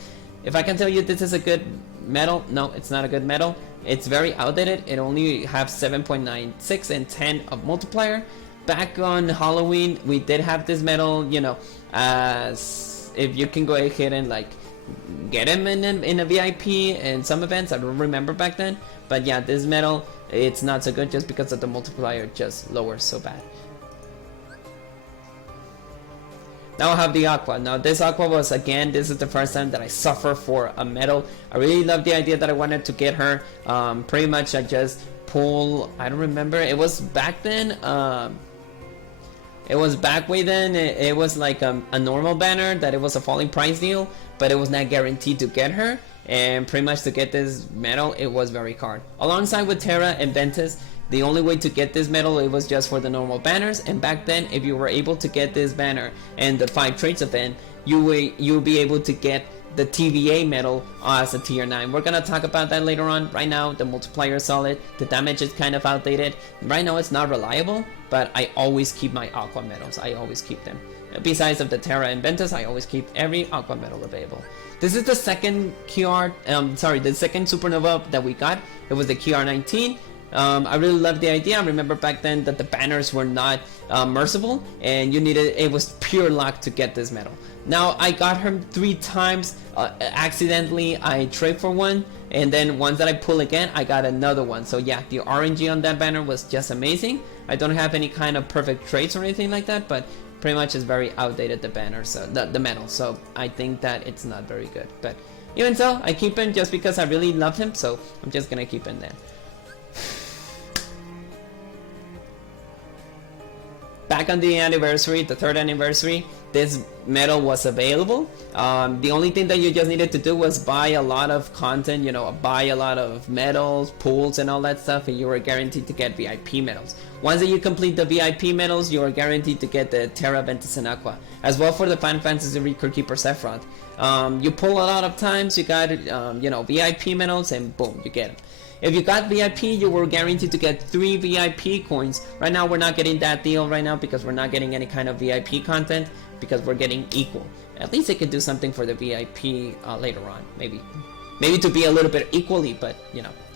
if I can tell you this is a good medal, no, it's not a good medal. It's very outdated. It only has 7.96 and 10 of multiplier. Back on Halloween, we did have this medal, as if you can go ahead and like get him in a VIP in some events. I don't remember back then, but yeah, this medal, it's not so good just because of the multiplier just lowers so bad. Now I have the Aqua. Now this Aqua was, again, this is the first time that I suffer for a medal. I really love the idea that I wanted to get her. Pretty much I just pull, I don't remember, it was back then, it was back way then, it was like a normal banner that it was a falling price deal, but it was not guaranteed to get her, and pretty much to get this medal it was very hard. Alongside with Terra and Ventus, the only way to get this medal, it was just for the normal banners, and back then if you were able to get this banner and the 5 traits event, you'll be able to get the TVA medal as a tier 9. We're gonna talk about that later on. Right now the multiplier is solid, the damage is kind of outdated. Right now it's not reliable, but I always keep my aqua medals. I always keep them. Besides of the Terra and Ventus, I always keep every aqua medal available. This is the second the second supernova that we got. It was the QR19. I really love the idea. I remember back then that the banners were not merciful, and it was pure luck to get this medal. Now I got her 3 times accidentally. I trade for one, and then once that I pull again, I got another one. So yeah, the RNG on that banner was just amazing. I don't have any kind of perfect trades or anything like that, but pretty much is very outdated, the banner, so the medal. So I think that it's not very good, but even so, I keep him just because I really love him. So I'm just gonna keep him there. Back on the anniversary, the 3rd anniversary, this medal was available. The only thing that you just needed to do was buy a lot of content, buy a lot of medals, pools, and all that stuff, and you were guaranteed to get VIP medals. Once that you complete the VIP medals, you are guaranteed to get the Terra, Ventus, and Aqua. As well for the Final Fantasy Record Keeper Sephiroth. You pull a lot of times, you got VIP medals, and boom, you get them. If you got VIP, you were guaranteed to get 3 VIP coins. Right now, we're not getting that deal right now because we're not getting any kind of VIP content because we're getting equal. At least they could do something for the VIP later on, maybe to be a little bit equally, but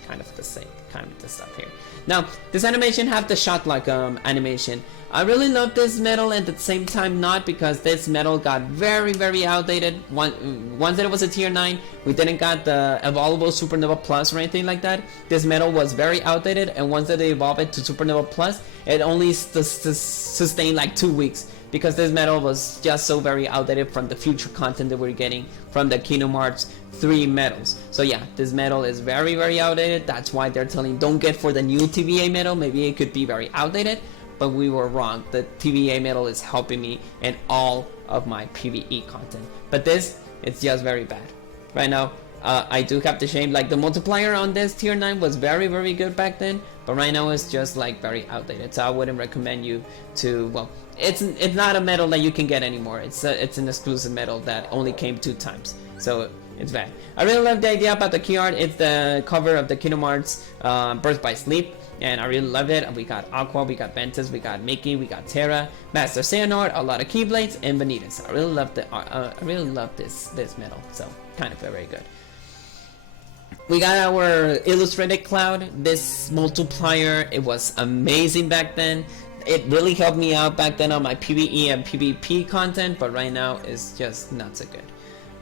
kind of the same kind of the stuff here. Now, this animation have the shot lock animation. I really love this medal, and at the same time not, because this medal got very, very outdated. Once that it was a tier 9, we didn't got the evolvable Supernova Plus or anything like that. This medal was very outdated, and once that they evolved it to Supernova Plus, it only sustained like 2 weeks, because this medal was just so very outdated from the future content that we're getting from the Kingdom Hearts 3 medals. So yeah, this medal is very, very outdated. That's why they're telling don't get for the new TVA medal. Maybe it could be very outdated, but we were wrong. The TVA medal is helping me in all of my PvE content. But this, it's just very bad. Right now, I do have to shame, like the multiplier on this tier 9 was very, very good back then, but right now it's just like very outdated. So I wouldn't recommend you to, well, it's not a medal that you can get anymore. It's an exclusive medal that only came 2 times. So it's bad. I really love the idea about the key art. It's the cover of the Kingdom Hearts Birth by Sleep, and I really love it. We got Aqua, we got Ventus, we got Mickey, we got Terra, Master Xehanort, a lot of Keyblades, and Vanitas. I really love I really love this medal. So kind of very good. We got our illustrated cloud. This multiplier, it was amazing back then. It really helped me out back then on my PvE and PvP content, but right now it's just not so good.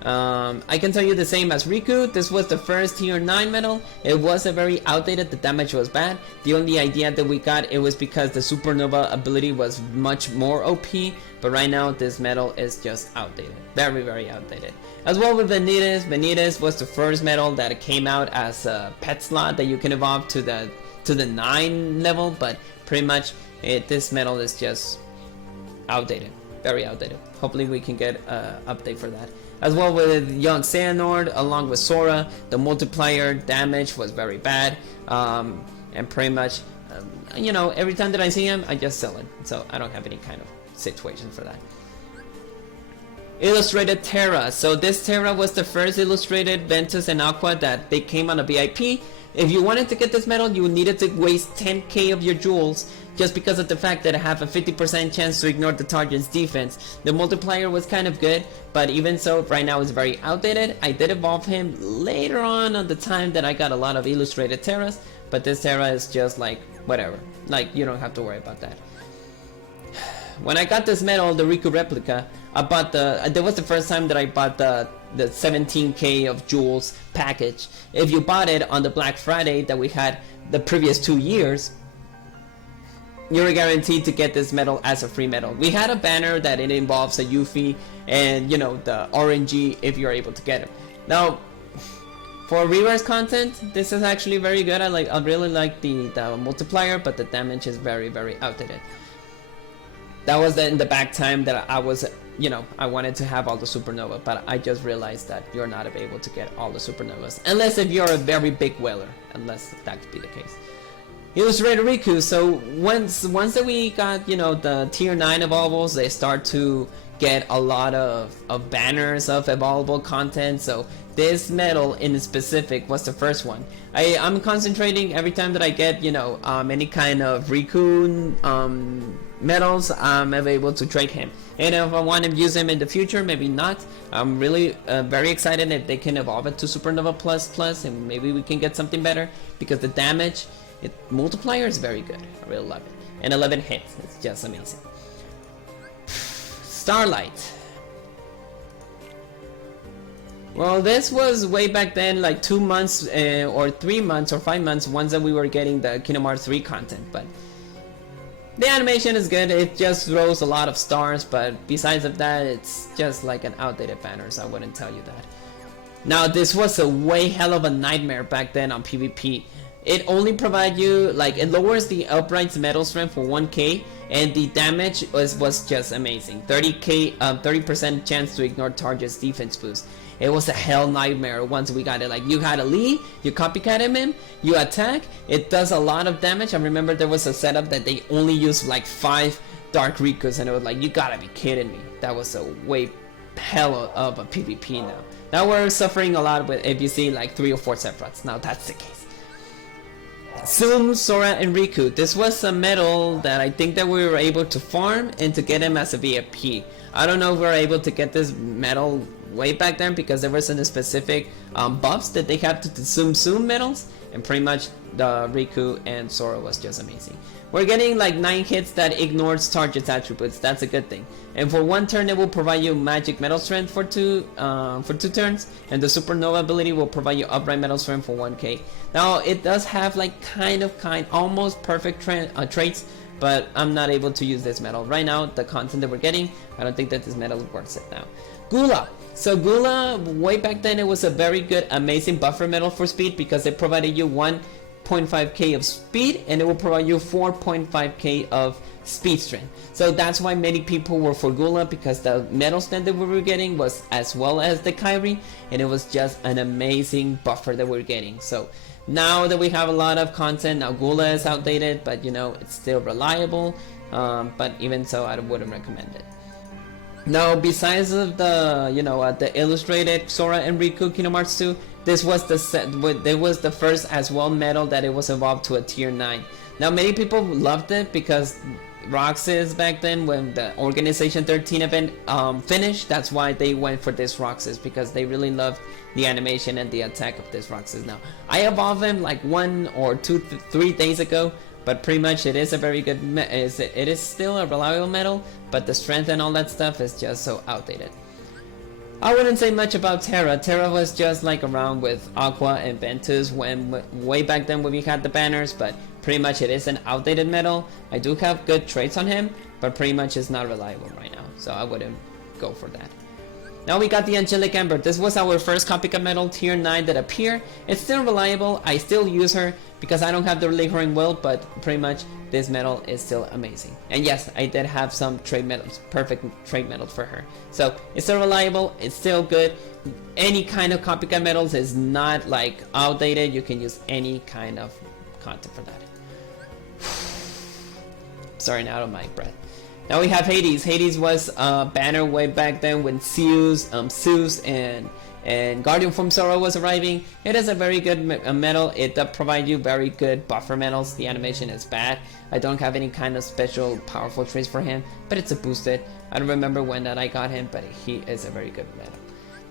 I can tell you the same as Riku. This was the first tier 9 medal. It was a very outdated, the damage was bad. The only idea that we got, it was because the Supernova ability was much more OP, but right now this medal is just outdated. Very, very outdated. As well with Vanitas. Vanitas was the first medal that came out as a pet slot that you can evolve to the 9 level, but pretty much this medal is just outdated. Very outdated. Hopefully we can get an update for that. As well with young Xehanort along with Sora, the multiplier damage was very bad, and pretty much every time that I see him I just sell it, so I don't have any kind of situation for that. Illustrated Terra. So this Terra was the first illustrated Ventus and Aqua that they came on a VIP. If you wanted to get this medal, you needed to waste 10k of your jewels just because of the fact that I have a 50% chance to ignore the target's defense. The multiplier was kind of good, but even so, right now it's very outdated. I did evolve him later on the time that I got a lot of illustrated Terras, but this Terra is just like, whatever. Like, you don't have to worry about that. When I got this medal, the Riku replica, I bought that was the first time that I bought the 17k of jewels package. If you bought it on the Black Friday that we had the previous 2 years, you're guaranteed to get this medal as a free medal. We had a banner that it involves a Yuffie and the RNG if you're able to get it. Now, for reverse content, this is actually very good. I really like the multiplier, but the damage is very, very outdated. That was in the back time that I was, I wanted to have all the supernova, but I just realized that you're not able to get all the supernovas unless if you're a very big whaler, unless that could be the case. Illustrated Riku. So once that we got, you know, the tier 9 evolvables, they start to get a lot of banners of evolvable content. So this medal in specific was the first one. I'm concentrating every time that I get, you know, any kind of Riku medals, I'm able to trade him. And if I want to use him in the future, maybe not. I'm really very excited if they can evolve it to Supernova Plus, and maybe we can get something better, because the damage multiplier is very good. I really love it. And 11 hits, it's just amazing. Starlight. Well, this was way back then, like 2 months or 3 months or 5 months once that we were getting the Kingdom Hearts 3 content, but the animation is good. It just throws a lot of stars, but besides of that, it's just like an outdated banner, so I wouldn't tell you that. Now, this was a way hell of a nightmare back then on PvP. It only provides you, like, it lowers the upright's metal strength for 1k, and the damage was just amazing. 30% chance to ignore target's defense boost. It was a hell nightmare once we got it. Like, you had a lead, you copycat him, you attack, it does a lot of damage. I remember there was a setup that they only used like 5 Dark Rikus, and it was like, you gotta be kidding me. That was a way hell of a PvP now. Now we're suffering a lot with, if you see, like 3 or 4 Sephiroths. Now that's the case. Zoom, Sora, and Riku. This was a medal that I think that we were able to farm and to get him as a VIP. I don't know if we were able to get this medal way back then, because there was a specific buffs that they had to the Zoom medals, and pretty much the Riku and Sora was just amazing. We're getting like 9 hits that ignores target's attributes. That's a good thing. And for 1 turn, it will provide you magic metal strength for 2 turns, and the Supernova ability will provide you upright metal strength for 1k. Now it does have like almost perfect traits, but I'm not able to use this medal right now. The content that we're getting, I don't think that this medal works it now. Gula. So Gula, way back then, it was a very good, amazing buffer medal for speed, because it provided you 1.5k of speed, and it will provide you 4.5k of speed strength. So that's why many people were for Gula, because the metal strength that we were getting was as well as the Kairi, and it was just an amazing buffer that we're getting. So now that we have a lot of content, now Gula is outdated, but you know, it's still reliable, but even so, I wouldn't recommend it. Now, besides of the, you know, the illustrated Sora and Riku Kingdom Hearts 2, this was the first as well medal that it was evolved to a tier 9. Now, many people loved it because Roxas back then, when the Organization 13 event finished, that's why they went for this Roxas, because they really loved the animation and the attack of this Roxas. Now, I evolved him like 1 or 2, 3 days ago, but pretty much it is a very good, it is still a reliable medal, but the strength and all that stuff is just so outdated. I wouldn't say much about Terra. Terra was just like around with Aqua and Ventus when way back then when we had the banners, but pretty much it is an outdated medal. I do have good traits on him, but pretty much it's not reliable right now, so I wouldn't go for that. Now we got the Angelic Ember. This was our first copycat medal, tier 9 that appeared. It's still reliable. I still use her because I don't have the Lingering Will, but pretty much this medal is still amazing. And yes, I did have some trade medals, perfect trade medals for her. So it's still reliable, it's still good. Any kind of copycat medals is not like outdated. You can use any kind of content for that. Sorry, now out of my breath. Now we have Hades. Hades was a banner way back then when Zeus and Guardian from Sora was arriving. It is a very good medal. It does provide you very good buffer medals. The animation is bad. I don't have any kind of special powerful traits for him, but it's a boosted. I don't remember when that I got him, but he is a very good medal.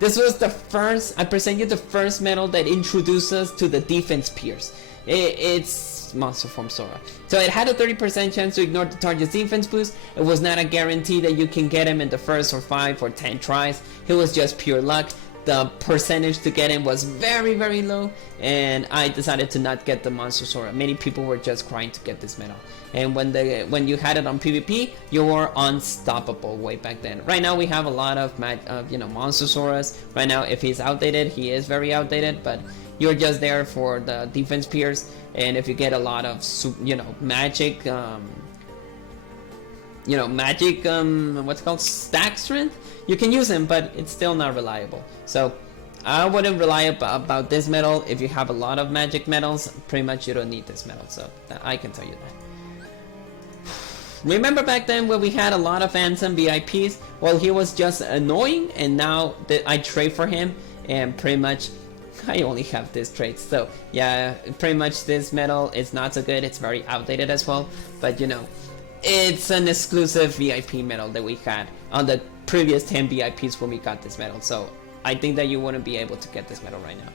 This was the first, I present you the first medal that introduced us to the defense pierce. It's Monster Form Sora. So it had a 30% chance to ignore the target's defense boost. It was not a guarantee that you can get him in the first or 5 or 10 tries. It was just pure luck. The percentage to get him was very, very low, and I decided to not get the Monster Sora. Many people were just crying to get this medal. And when you had it on PvP, you were unstoppable way back then. Right now we have a lot of Monster Soras. Right now, if he's outdated, he is very outdated, but you're just there for the defense pierce. And if you get a lot of magic what's called stack strength, you can use him, but it's still not reliable. So I wouldn't rely about this medal. If you have a lot of magic medals, pretty much you don't need this medal, so I can tell you that. Remember back then when we had a lot of Ansem VIPs? Well, he was just annoying, and now that I trade for him, and pretty much I only have this trait. So yeah, pretty much this medal is not so good. It's very outdated as well, but you know, it's an exclusive VIP medal that we had on the previous 10 VIPs when we got this medal. So I think that you wouldn't be able to get this medal right now.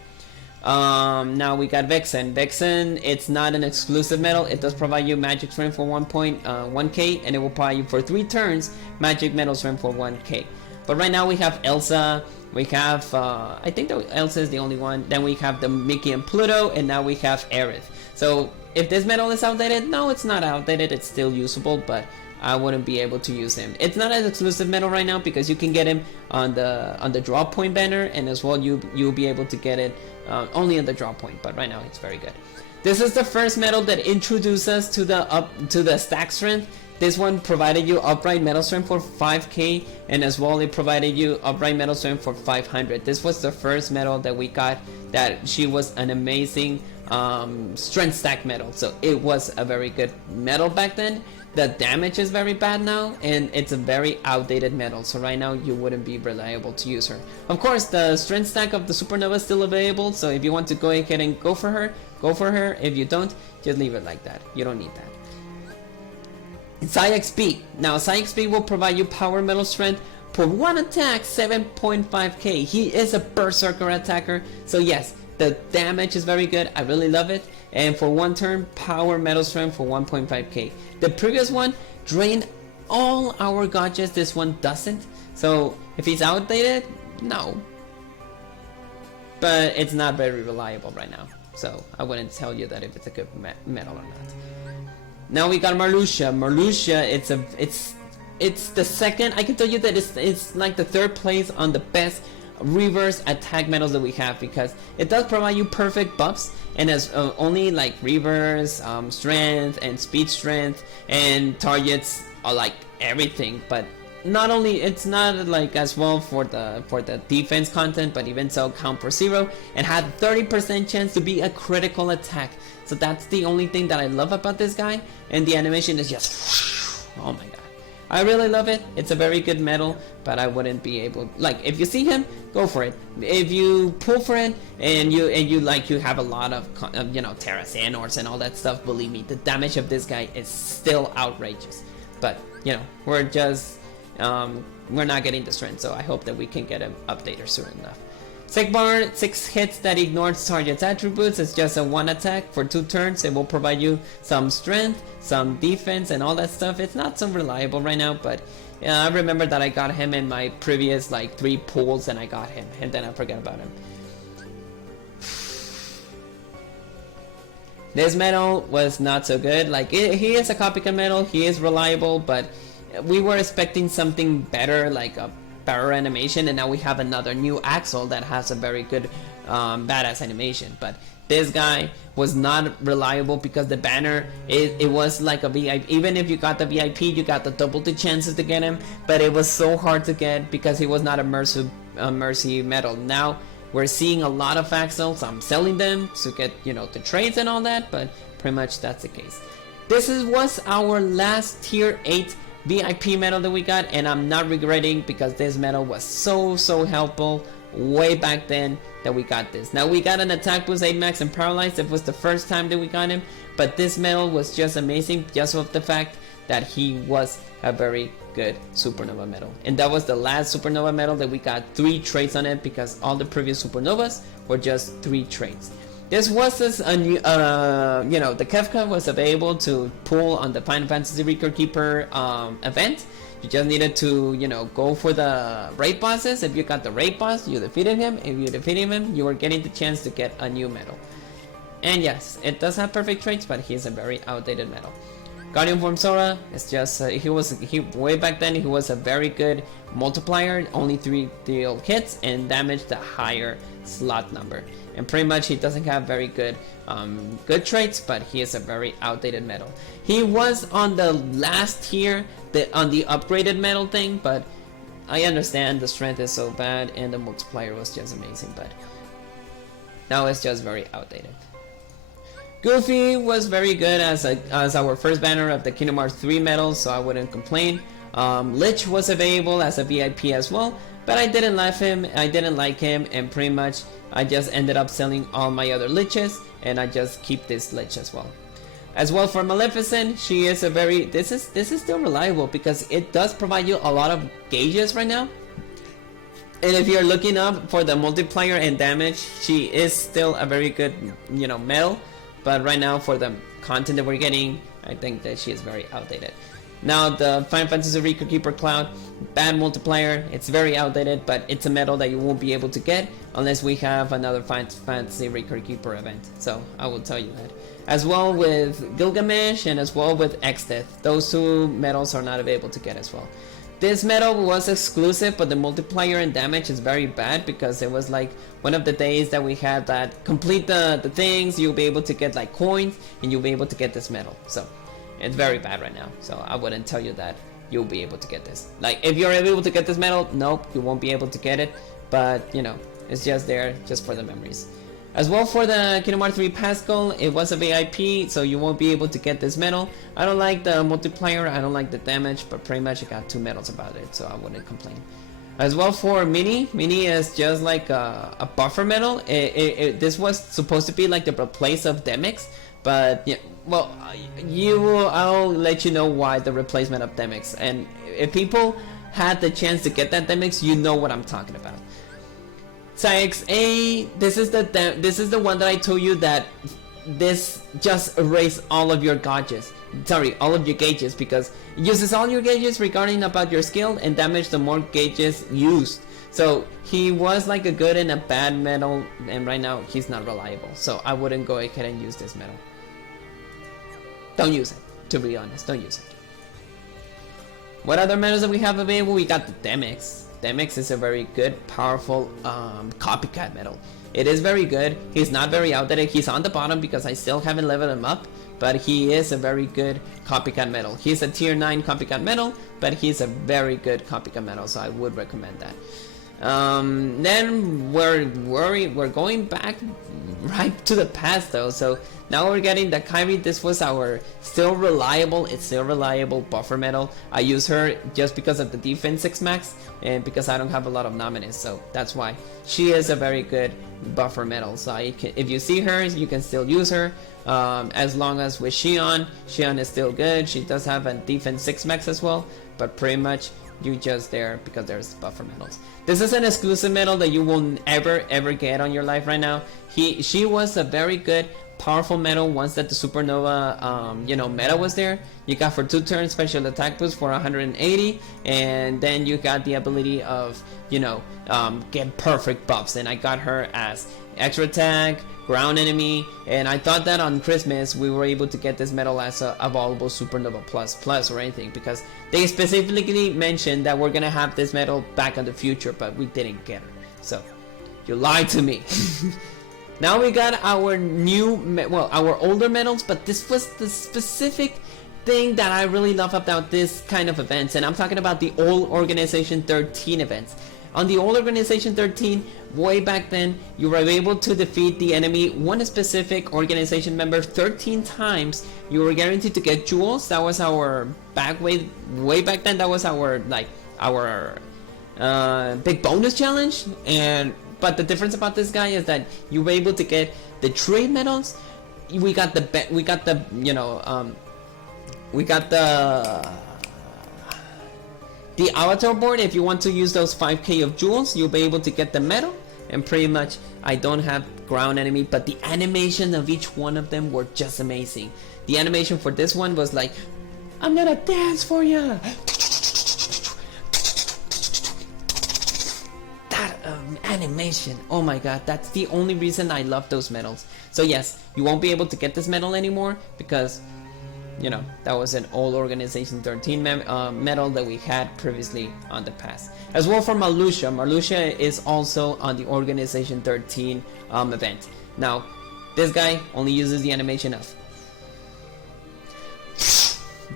Now we got Vixen. Vixen, it's not an exclusive medal. It does provide you magic strength for 1.1k, and it will provide you for 3 turns magic medal strength for 1k. But right now we have Elsa, we have I think that Elsa is the only one. Then we have the Mickey and Pluto, and now we have Aerith. So if this medal is outdated, no, it's not outdated. It's still usable, but I wouldn't be able to use him. It's not an exclusive medal right now because you can get him on the draw point banner, and as well you'll be able to get it only on the draw point. But right now it's very good. This is the first medal that introduces us to the stack strength. This one provided you upright metal strength for 5k, and as well it provided you upright metal strength for 500. This was the first medal that we got that she was an amazing strength stack medal. So it was a very good medal back then. The damage is very bad now, and it's a very outdated medal, so right now you wouldn't be reliable to use her. Of course, the strength stack of the Supernova is still available, so if you want to go ahead and go for her, go for her. If you don't, just leave it like that. You don't need that. XP. Now XP will provide you power metal strength for 1 attack, 7.5k. He is a berserker attacker, so yes, the damage is very good. I really love it. And for 1 turn, power metal strength for 1.5k. The previous one drained all our gadgets. This one doesn't. So if he's outdated, no. But it's not very reliable right now, so I wouldn't tell you that if it's a good medal or not. Now we got Marluxia. Marluxia, it's the second. I can tell you that it's like the 3rd place on the best reverse attack medals that we have, because it does provide you perfect buffs, and as only like reverse strength and speed strength, and targets are like everything. But not only, it's not like as well for the defense content, but even so count for 0 and had 30% chance to be a critical attack. So that's the only thing that I love about this guy, and the animation is just oh my god. I really love it. It's a very good medal, but I wouldn't be able, like, if you see him, go for it. If you pull for it and you have a lot of you know, Terra Xehanort and all that stuff, believe me, the damage of this guy is still outrageous. But you know, we're just we're not getting the strength, so I hope that we can get him updated soon enough. Sigmar, 6 hits that ignores target's attributes. It's just a 1 attack for 2 turns. It will provide you some strength, some defense, and all that stuff. It's not so reliable right now, but I remember that I got him in my previous like 3 pulls, and I got him, and then I forgot about him. This medal was not so good. Like, he is a copycat medal. He is reliable, but we were expecting something better, like a better animation, and now we have another new Axel that has a very good badass animation. But this guy was not reliable because the banner, it was like a VIP. Even if you got the VIP, you got the double the chances to get him, but it was so hard to get because he was not a mercy medal. Now we're seeing a lot of Axels. I'm selling them to get, you know, the trades and all that, but pretty much that's the case. This was our last tier 8 VIP medal that we got, and I'm not regretting because this medal was so helpful way back then that we got this. Now we got an attack boost 8 max and paralyzed. It was the first time that we got him, but this medal was just amazing just of the fact that he was a very good Supernova medal. And that was the last Supernova medal that we got 3 traits on it, because all the previous Supernovas were just 3 traits. This was a new, you know, the Kefka was available to pull on the Final Fantasy Record Keeper event. You just needed to, you know, go for the raid bosses. If you got the raid boss, you defeated him. If you defeated him, you were getting the chance to get a new medal. And yes, it does have perfect traits, but he's a very outdated medal. Guardian Form Sora, it's just he way back then he was a very good multiplier, only 3 deal hits and damage the higher slot number. And pretty much he doesn't have very good good traits, but he is a very outdated medal. He was on the last tier, on the upgraded medal thing, but I understand the strength is so bad and the multiplier was just amazing, but now it's just very outdated. Goofy was very good as our first banner of the Kingdom Hearts 3 medals, so I wouldn't complain. Lich was available as a VIP as well, but I didn't like him, and pretty much I just ended up selling all my other Liches, and I just keep this Lich as well. As well for Maleficent, she is a very, this is still reliable because it does provide you a lot of gauges right now. And if you're looking up for the multiplier and damage, she is still a very good, you know, medal. But right now, for the content that we're getting, I think that she is very outdated. Now, the Final Fantasy Record Keeper Cloud, bad multiplier. It's very outdated, but it's a medal that you won't be able to get unless we have another Final Fantasy Record Keeper event. So, I will tell you that. As well with Gilgamesh and as well with Exdeath. Those two medals are not available to get as well. This medal was exclusive, but the multiplier and damage is very bad because it was like one of the days that we had that complete the things, you'll be able to get like coins and you'll be able to get this medal. So it's very bad right now. So I wouldn't tell you that you'll be able to get this. Like if you're able to get this medal, nope, you won't be able to get it. But you know, it's just there just for the memories. As well for the Kingdom Hearts 3 Pascal, it was a VIP, so you won't be able to get this medal. I don't like the multiplier, I don't like the damage, but pretty much I got 2 medals about it, so I wouldn't complain. As well for Mini is just like a buffer medal. This was supposed to be like the replace of Demix, but yeah, well, I'll let you know why the replacement of Demix. And if people had the chance to get that Demix, you know what I'm talking about. Sykes A, this is the one that I told you that this just erased all of your gauges. Sorry, all of your gauges, because it uses all your gauges regarding about your skill and damage the more gauges used. So he was like a good and a bad medal, and right now he's not reliable. So I wouldn't go ahead and use this medal. Don't use it, to be honest, don't use it. What other medals that we have available? We got the Demix. Demix is a very good, powerful copycat medal. It is very good. He's not very outdated. He's on the bottom because I still haven't leveled him up, but he is a very good copycat medal. He's a tier 9 copycat medal, but he's a very good copycat medal, so I would recommend that. Then we're going back right to the past though. So now we're getting the Kairi. This was our still reliable buffer medal. I use her just because of the defense 6 max and because I don't have a lot of nominees, so that's why she is a very good buffer medal. So if you see her, you can still use her. As long as with Xion is still good. She does have a defense 6 max as well, but pretty much you just there because there's buffer medals. This is an exclusive medal that you will ever get on your life right now. She was a very good, powerful medal once that the Supernova meta was there. You got for 2 turns special attack boost for 180, and then you got the ability of get perfect buffs, and I got her as extra attack, ground enemy, and I thought that on Christmas we were able to get this medal as a available Supernova plus or anything, because they specifically mentioned that we're gonna have this medal back in the future, but we didn't get her. So you lied to me. Now we got our our older medals, but this was the specific thing that I really love about this kind of events, and I'm talking about the old Organization 13 events. On the old Organization 13, way back then, you were able to defeat the enemy, one specific organization member, 13 times. You were guaranteed to get jewels. That was our way back then. That was our big bonus challenge. But the difference about this guy is that you were able to get the trade medals. We got the avatar board. If you want to use those 5k of jewels, you'll be able to get the medal. And pretty much, I don't have ground enemy, but the animation of each one of them were just amazing. The animation for this one was like, I'm gonna dance for ya. That animation, oh my god, that's the only reason I love those medals. So yes, you won't be able to get this medal anymore because that was an old Organization 13 medal that we had previously on the past. As well for Marluxia. Marluxia is also on the Organization 13 event. Now, this guy only uses the animation of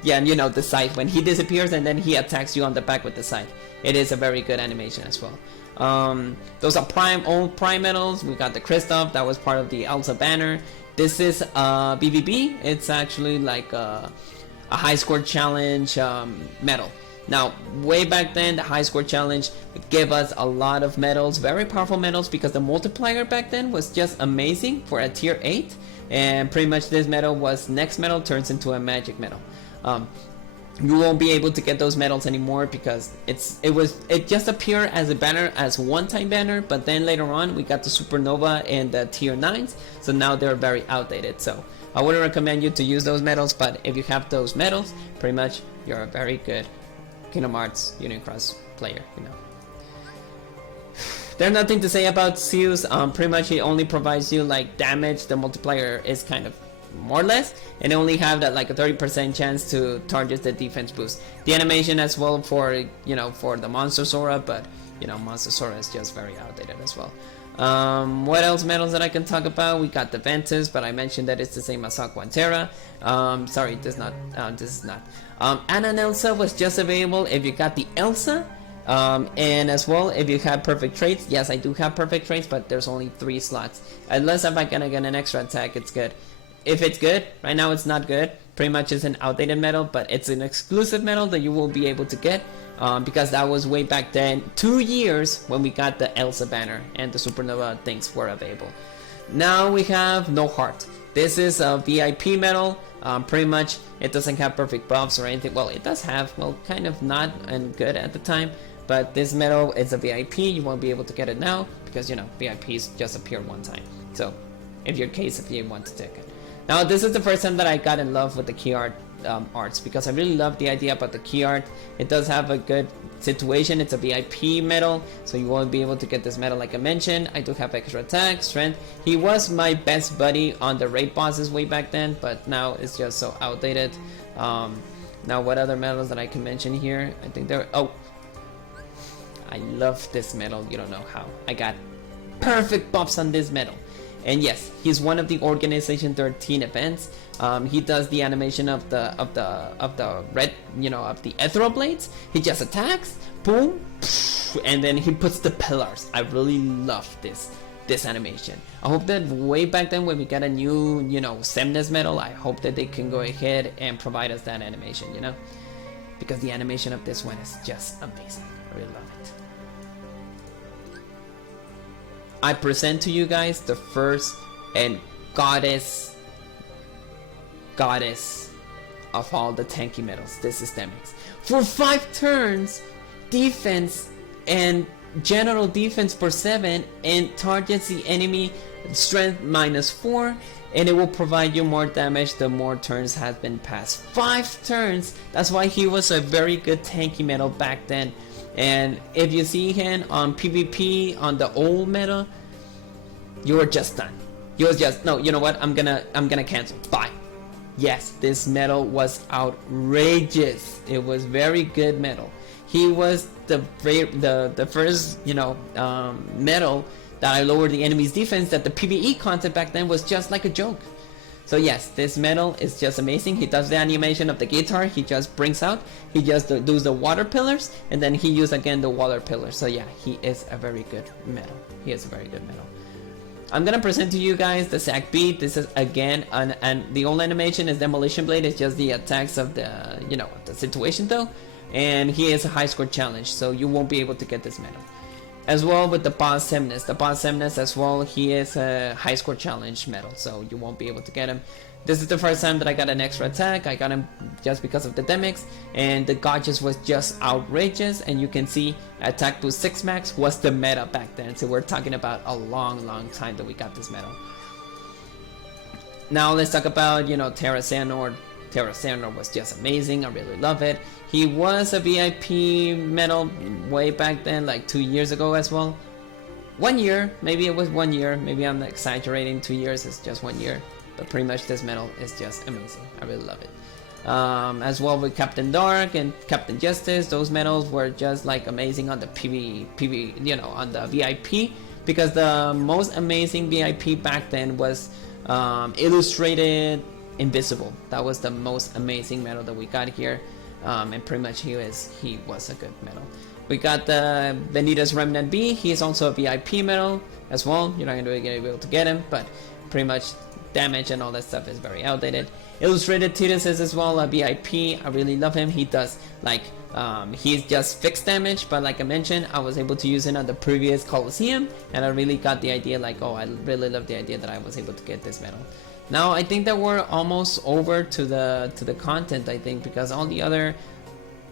the scythe when he disappears and then he attacks you on the back with the scythe. it is a very good animation as well. Those are old Prime medals. We got the Kristoff, that was part of the Elsa banner. This is BBB. It's actually like a high score challenge medal. Now, way back then, the high score challenge gave us a lot of medals, very powerful medals, because the multiplier back then was just amazing for a tier 8. And pretty much this medal was, next medal turns into a magic medal. You won't be able to get those medals anymore because it just appeared as a banner, as one-time banner, but then later on we got the Supernova and the tier 9s, so now they're very outdated. So I wouldn't recommend you to use those medals, but if you have those medals, pretty much you're a very good Kingdom Hearts Unicross player, you know. There's nothing to say about Zeus. Pretty much he only provides you like damage. The multiplier is kind of more or less, and they only have that like a 30% chance to target the defense boost. The animation as well for, you know, for the Monster Sora, but you know, Monster Sora is just very outdated as well. What else medals that I can talk about? We got the Ventus, but I mentioned that it's the same as Aqua and Terra. Sorry, this is not. Anna and Elsa was just available if you got the Elsa. And as well, if you have perfect traits. Yes, I do have perfect traits, but there's only 3 slots. Unless if I'm gonna get an extra attack, it's good. If it's good, right now it's not good. Pretty much it's an outdated medal, but it's an exclusive medal that you will be able to get, because that was way back then, 2 years when we got the Elsa banner and the Supernova things were available. Now we have No Heart. This is a VIP medal. Pretty much it doesn't have perfect buffs or anything. Well, it does have, well, kind of not and good at the time. But this medal is a VIP. You won't be able to get it now because, you know, VIPs just appear one time. So, if your case, if you want to take it. Now, this is the first time that I got in love with the key art arts, because I really love the idea about the key art. It does have a good situation. It's a VIP medal, so you won't be able to get this medal like I mentioned. I do have extra attack, strength. He was my best buddy on the raid bosses way back then, but now it's just so outdated. Now, what other medals that I can mention here? I think there. Oh, I love this medal. You don't know how. I got perfect buffs on this medal. And yes, he's one of the Organization 13 events. He does the animation of the red, you know, of the ethereal blades. He just attacks, boom, and then he puts the pillars. I really love this animation. I hope that way back then when we get a new, you know, Semnes medal, I hope that they can go ahead and provide us that animation, you know, because the animation of this one is just amazing. I really love it. I present to you guys the first and goddess of all the tanky medals, the systemics. For 5 turns, defense and general defense for 7, and targets the enemy strength -4, and it will provide you more damage the more turns has been passed. 5 turns. That's why he was a very good tanky medal back then. And if you see him on PvP on the old meta, you were just done. You was just, no, you know what? I'm gonna cancel. Bye. Yes, this medal was outrageous. It was very good medal. He was the first, you know, medal that I lowered the enemy's defense. That the PvE content back then was just like a joke. So yes, this medal is just amazing. He does the animation of the guitar. He just brings out. He just does the water pillars, and then he uses again the water pillars. So yeah, he is a very good medal. He is a very good medal. I'm gonna present to you guys the sack beat. This is again and the old animation is Demolition Blade. It's just the attacks of the, you know, the situation though, and he is a high score challenge, so you won't be able to get this medal. As well with the Boss Semnes. The Boss Semnes as well, he is a high score challenge medal, so you won't be able to get him. This is the first time that I got an extra attack. I got him just because of the Demix, and the Gotchas was just outrageous, and you can see attack boost 6 max was the meta back then, so we're talking about a long time that we got this medal. Now let's talk about, you know, Terra Xehanort. Terra Xehanort was just amazing. I really love it. He was a VIP medal way back then, like 2 years ago as well. 1 year, maybe it was 1 year. Maybe I'm exaggerating. 2 years is just 1 year. But pretty much this medal is just amazing. I really love it. As well with Captain Dark and Captain Justice, those medals were just like amazing on the PV, you know, on the VIP, because the most amazing VIP back then was Illustrated Invisible. That was the most amazing medal that we got here, and pretty much he was a good medal. We got the Benita's Remnant B. He is also a VIP medal as well. You're not going to be able to get him, but pretty much damage and all that stuff is very outdated. Illustrated Titus is as well a VIP. I really love him. He does like he's just fixed damage, but like I mentioned, I was able to use it on the previous Colosseum, and I really got the idea like, oh, I really love the idea that I was able to get this medal. Now I think that we're almost over to the content, I think, because all the other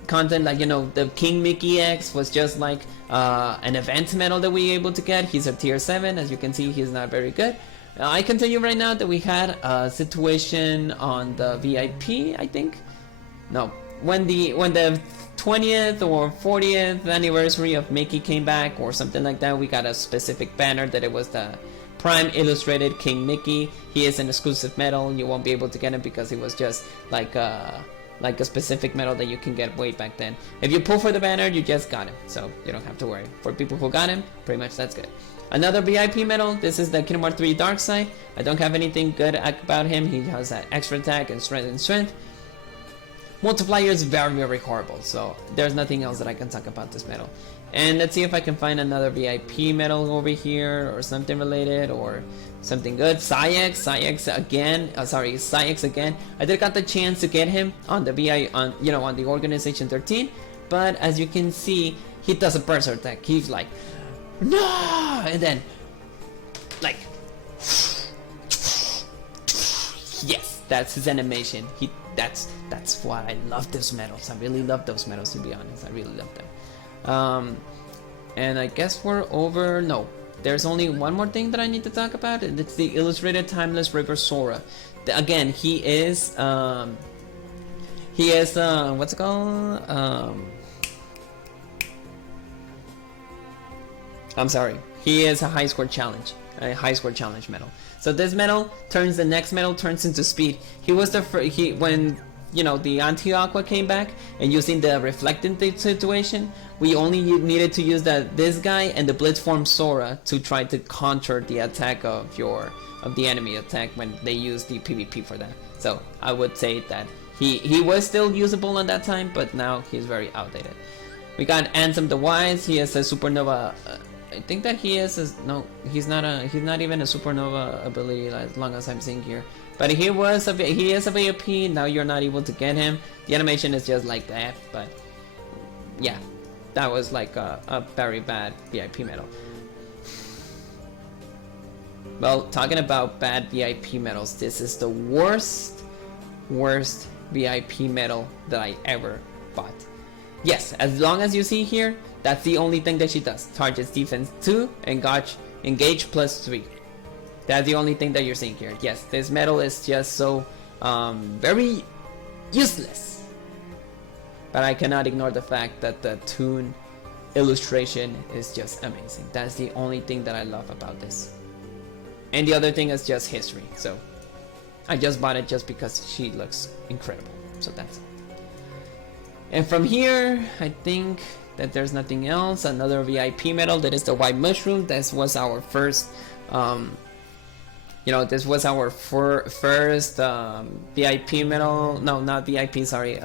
content, like, you know, the King Mickey X was just like an event medal that we were able to get. He's a tier 7. As you can see, he's not very good. I can tell you right now that we had a situation on the VIP, I think. No, when the 20th or 40th anniversary of Mickey came back or something like that, we got a specific banner that it was the Prime Illustrated King Mickey. He is an exclusive medal. You won't be able to get him because he was just like a specific medal that you can get way back then. If you pull for the banner, you just got him, so you don't have to worry. For people who got him, pretty much that's good. Another VIP medal, this is the Kingdom Hearts 3 Dark Side. I don't have anything good about him. He has that extra attack and strength. Multiplier is very, very horrible, so there's nothing else that I can talk about this medal. And let's see if I can find another VIP medal over here, or something related, or something good. Psyx again. Psyx again. I did got the chance to get him on the on the Organization 13, but as you can see, he does a berserk attack. He's like, no, and then like, yes, that's his animation. That's why I love those medals. I really love those medals, to be honest. I really love them. And I guess we're over. No, there's only one more thing that I need to talk about, and it's the Illustrated Timeless River Sora. Again, he is what's it called? I'm sorry. He is a high score challenge medal. So this medal turns the next medal turns into speed. He was the when the anti-aqua came back and using the reflecting situation, we only needed to use this guy and the blitz form Sora to try to counter the attack of the enemy attack when they use the PvP for that. So I would say that he was still usable on that time, but now he's very outdated. We got Ansem the Wise. He is a supernova. I think that he is no, he's not even a supernova ability as long as I'm seeing here. But he is a VIP. Now you're not able to get him. The animation is just like that, but yeah, that was like a very bad VIP medal. Well, talking about bad VIP medals, this is the worst VIP medal that I ever bought. Yes, as long as you see here, that's the only thing that she does. Targets defense 2 and engage plus 3. That's the only thing that you're seeing here. Yes, this medal is just so very useless. But I cannot ignore the fact that the toon illustration is just amazing. That's the only thing that I love about this. And the other thing is just history. So I just bought it just because she looks incredible. So that's it. And from here, I think that there's nothing else. Another VIP medal, that is the White Mushroom. This was our first, this was our first VIP medal. No, not VIP, sorry.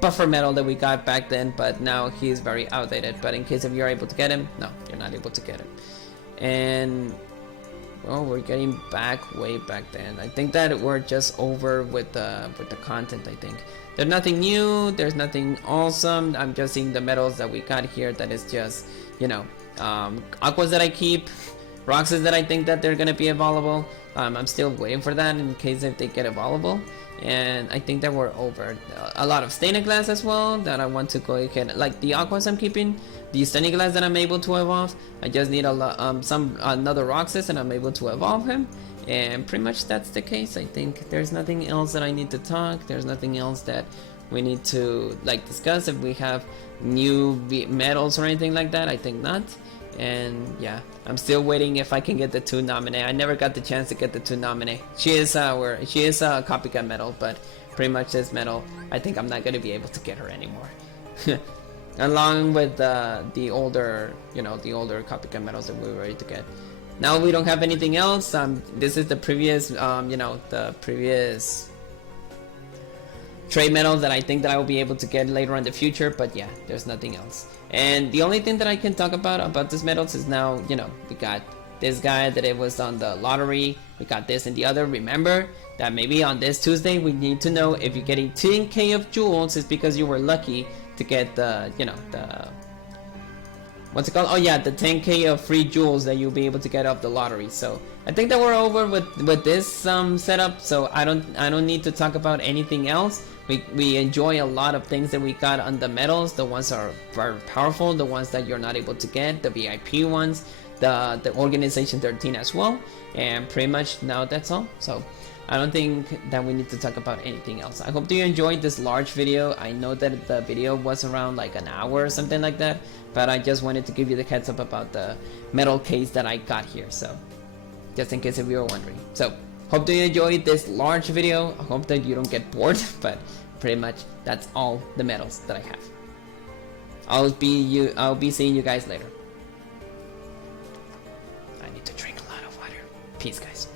Buffer medal that we got back then, but now he's very outdated. But in case if you're able to get him, no, you're not able to get him. And well, we're getting way back then. I think that we're just over with the content. I think there's nothing new, there's nothing awesome. I'm just seeing the medals that we got here. That is just aquas that I keep, Roxas that I think that they're gonna be available. I'm still waiting for that in case if they get available. And I think that we're over. A lot of stained glass as well that I want to go ahead, like the aquas I'm keeping, the stained glass that I'm able to evolve. I just need another Roxas and I'm able to evolve him. And pretty much that's the case. I think there's nothing else that I need to talk. There's nothing else that we need to discuss. If we have new medals or anything like that, I think not. And yeah, I'm still waiting if I can get the 2 nominee. I never got the chance to get the 2 nominee. She is a copycat medal, but pretty much this medal, I think I'm not gonna be able to get her anymore. Along with the older copycat medals that we were ready to get. Now we don't have anything else. This is the previous, trade medals that I think that I will be able to get later in the future, but yeah, there's nothing else. And the only thing that I can talk about these medals is now, you know, we got this guy that it was on the lottery, we got this and the other. Remember that maybe on this Tuesday we need to know if you're getting 10k of jewels, it's because you were lucky to get the, you know, the, what's it called? Oh yeah, the 10k of free jewels that you'll be able to get off the lottery. So I think that we're over with this setup, so I don't need to talk about anything else. We enjoy a lot of things that we got on the medals. The ones are very powerful, the ones that you're not able to get, the VIP ones, the organization 13 as well, and pretty much now that's all. So I don't think that we need to talk about anything else. I hope that you enjoyed this large video. I know that the video was around like an hour or something like that, but I just wanted to give you the heads up about the medal case that I got here, so just in case if you were wondering. So hope that you enjoyed this large video. I hope that you don't get bored, but pretty much that's all the medals that I have. I'll be seeing you guys later. I need to drink a lot of water. Peace, guys.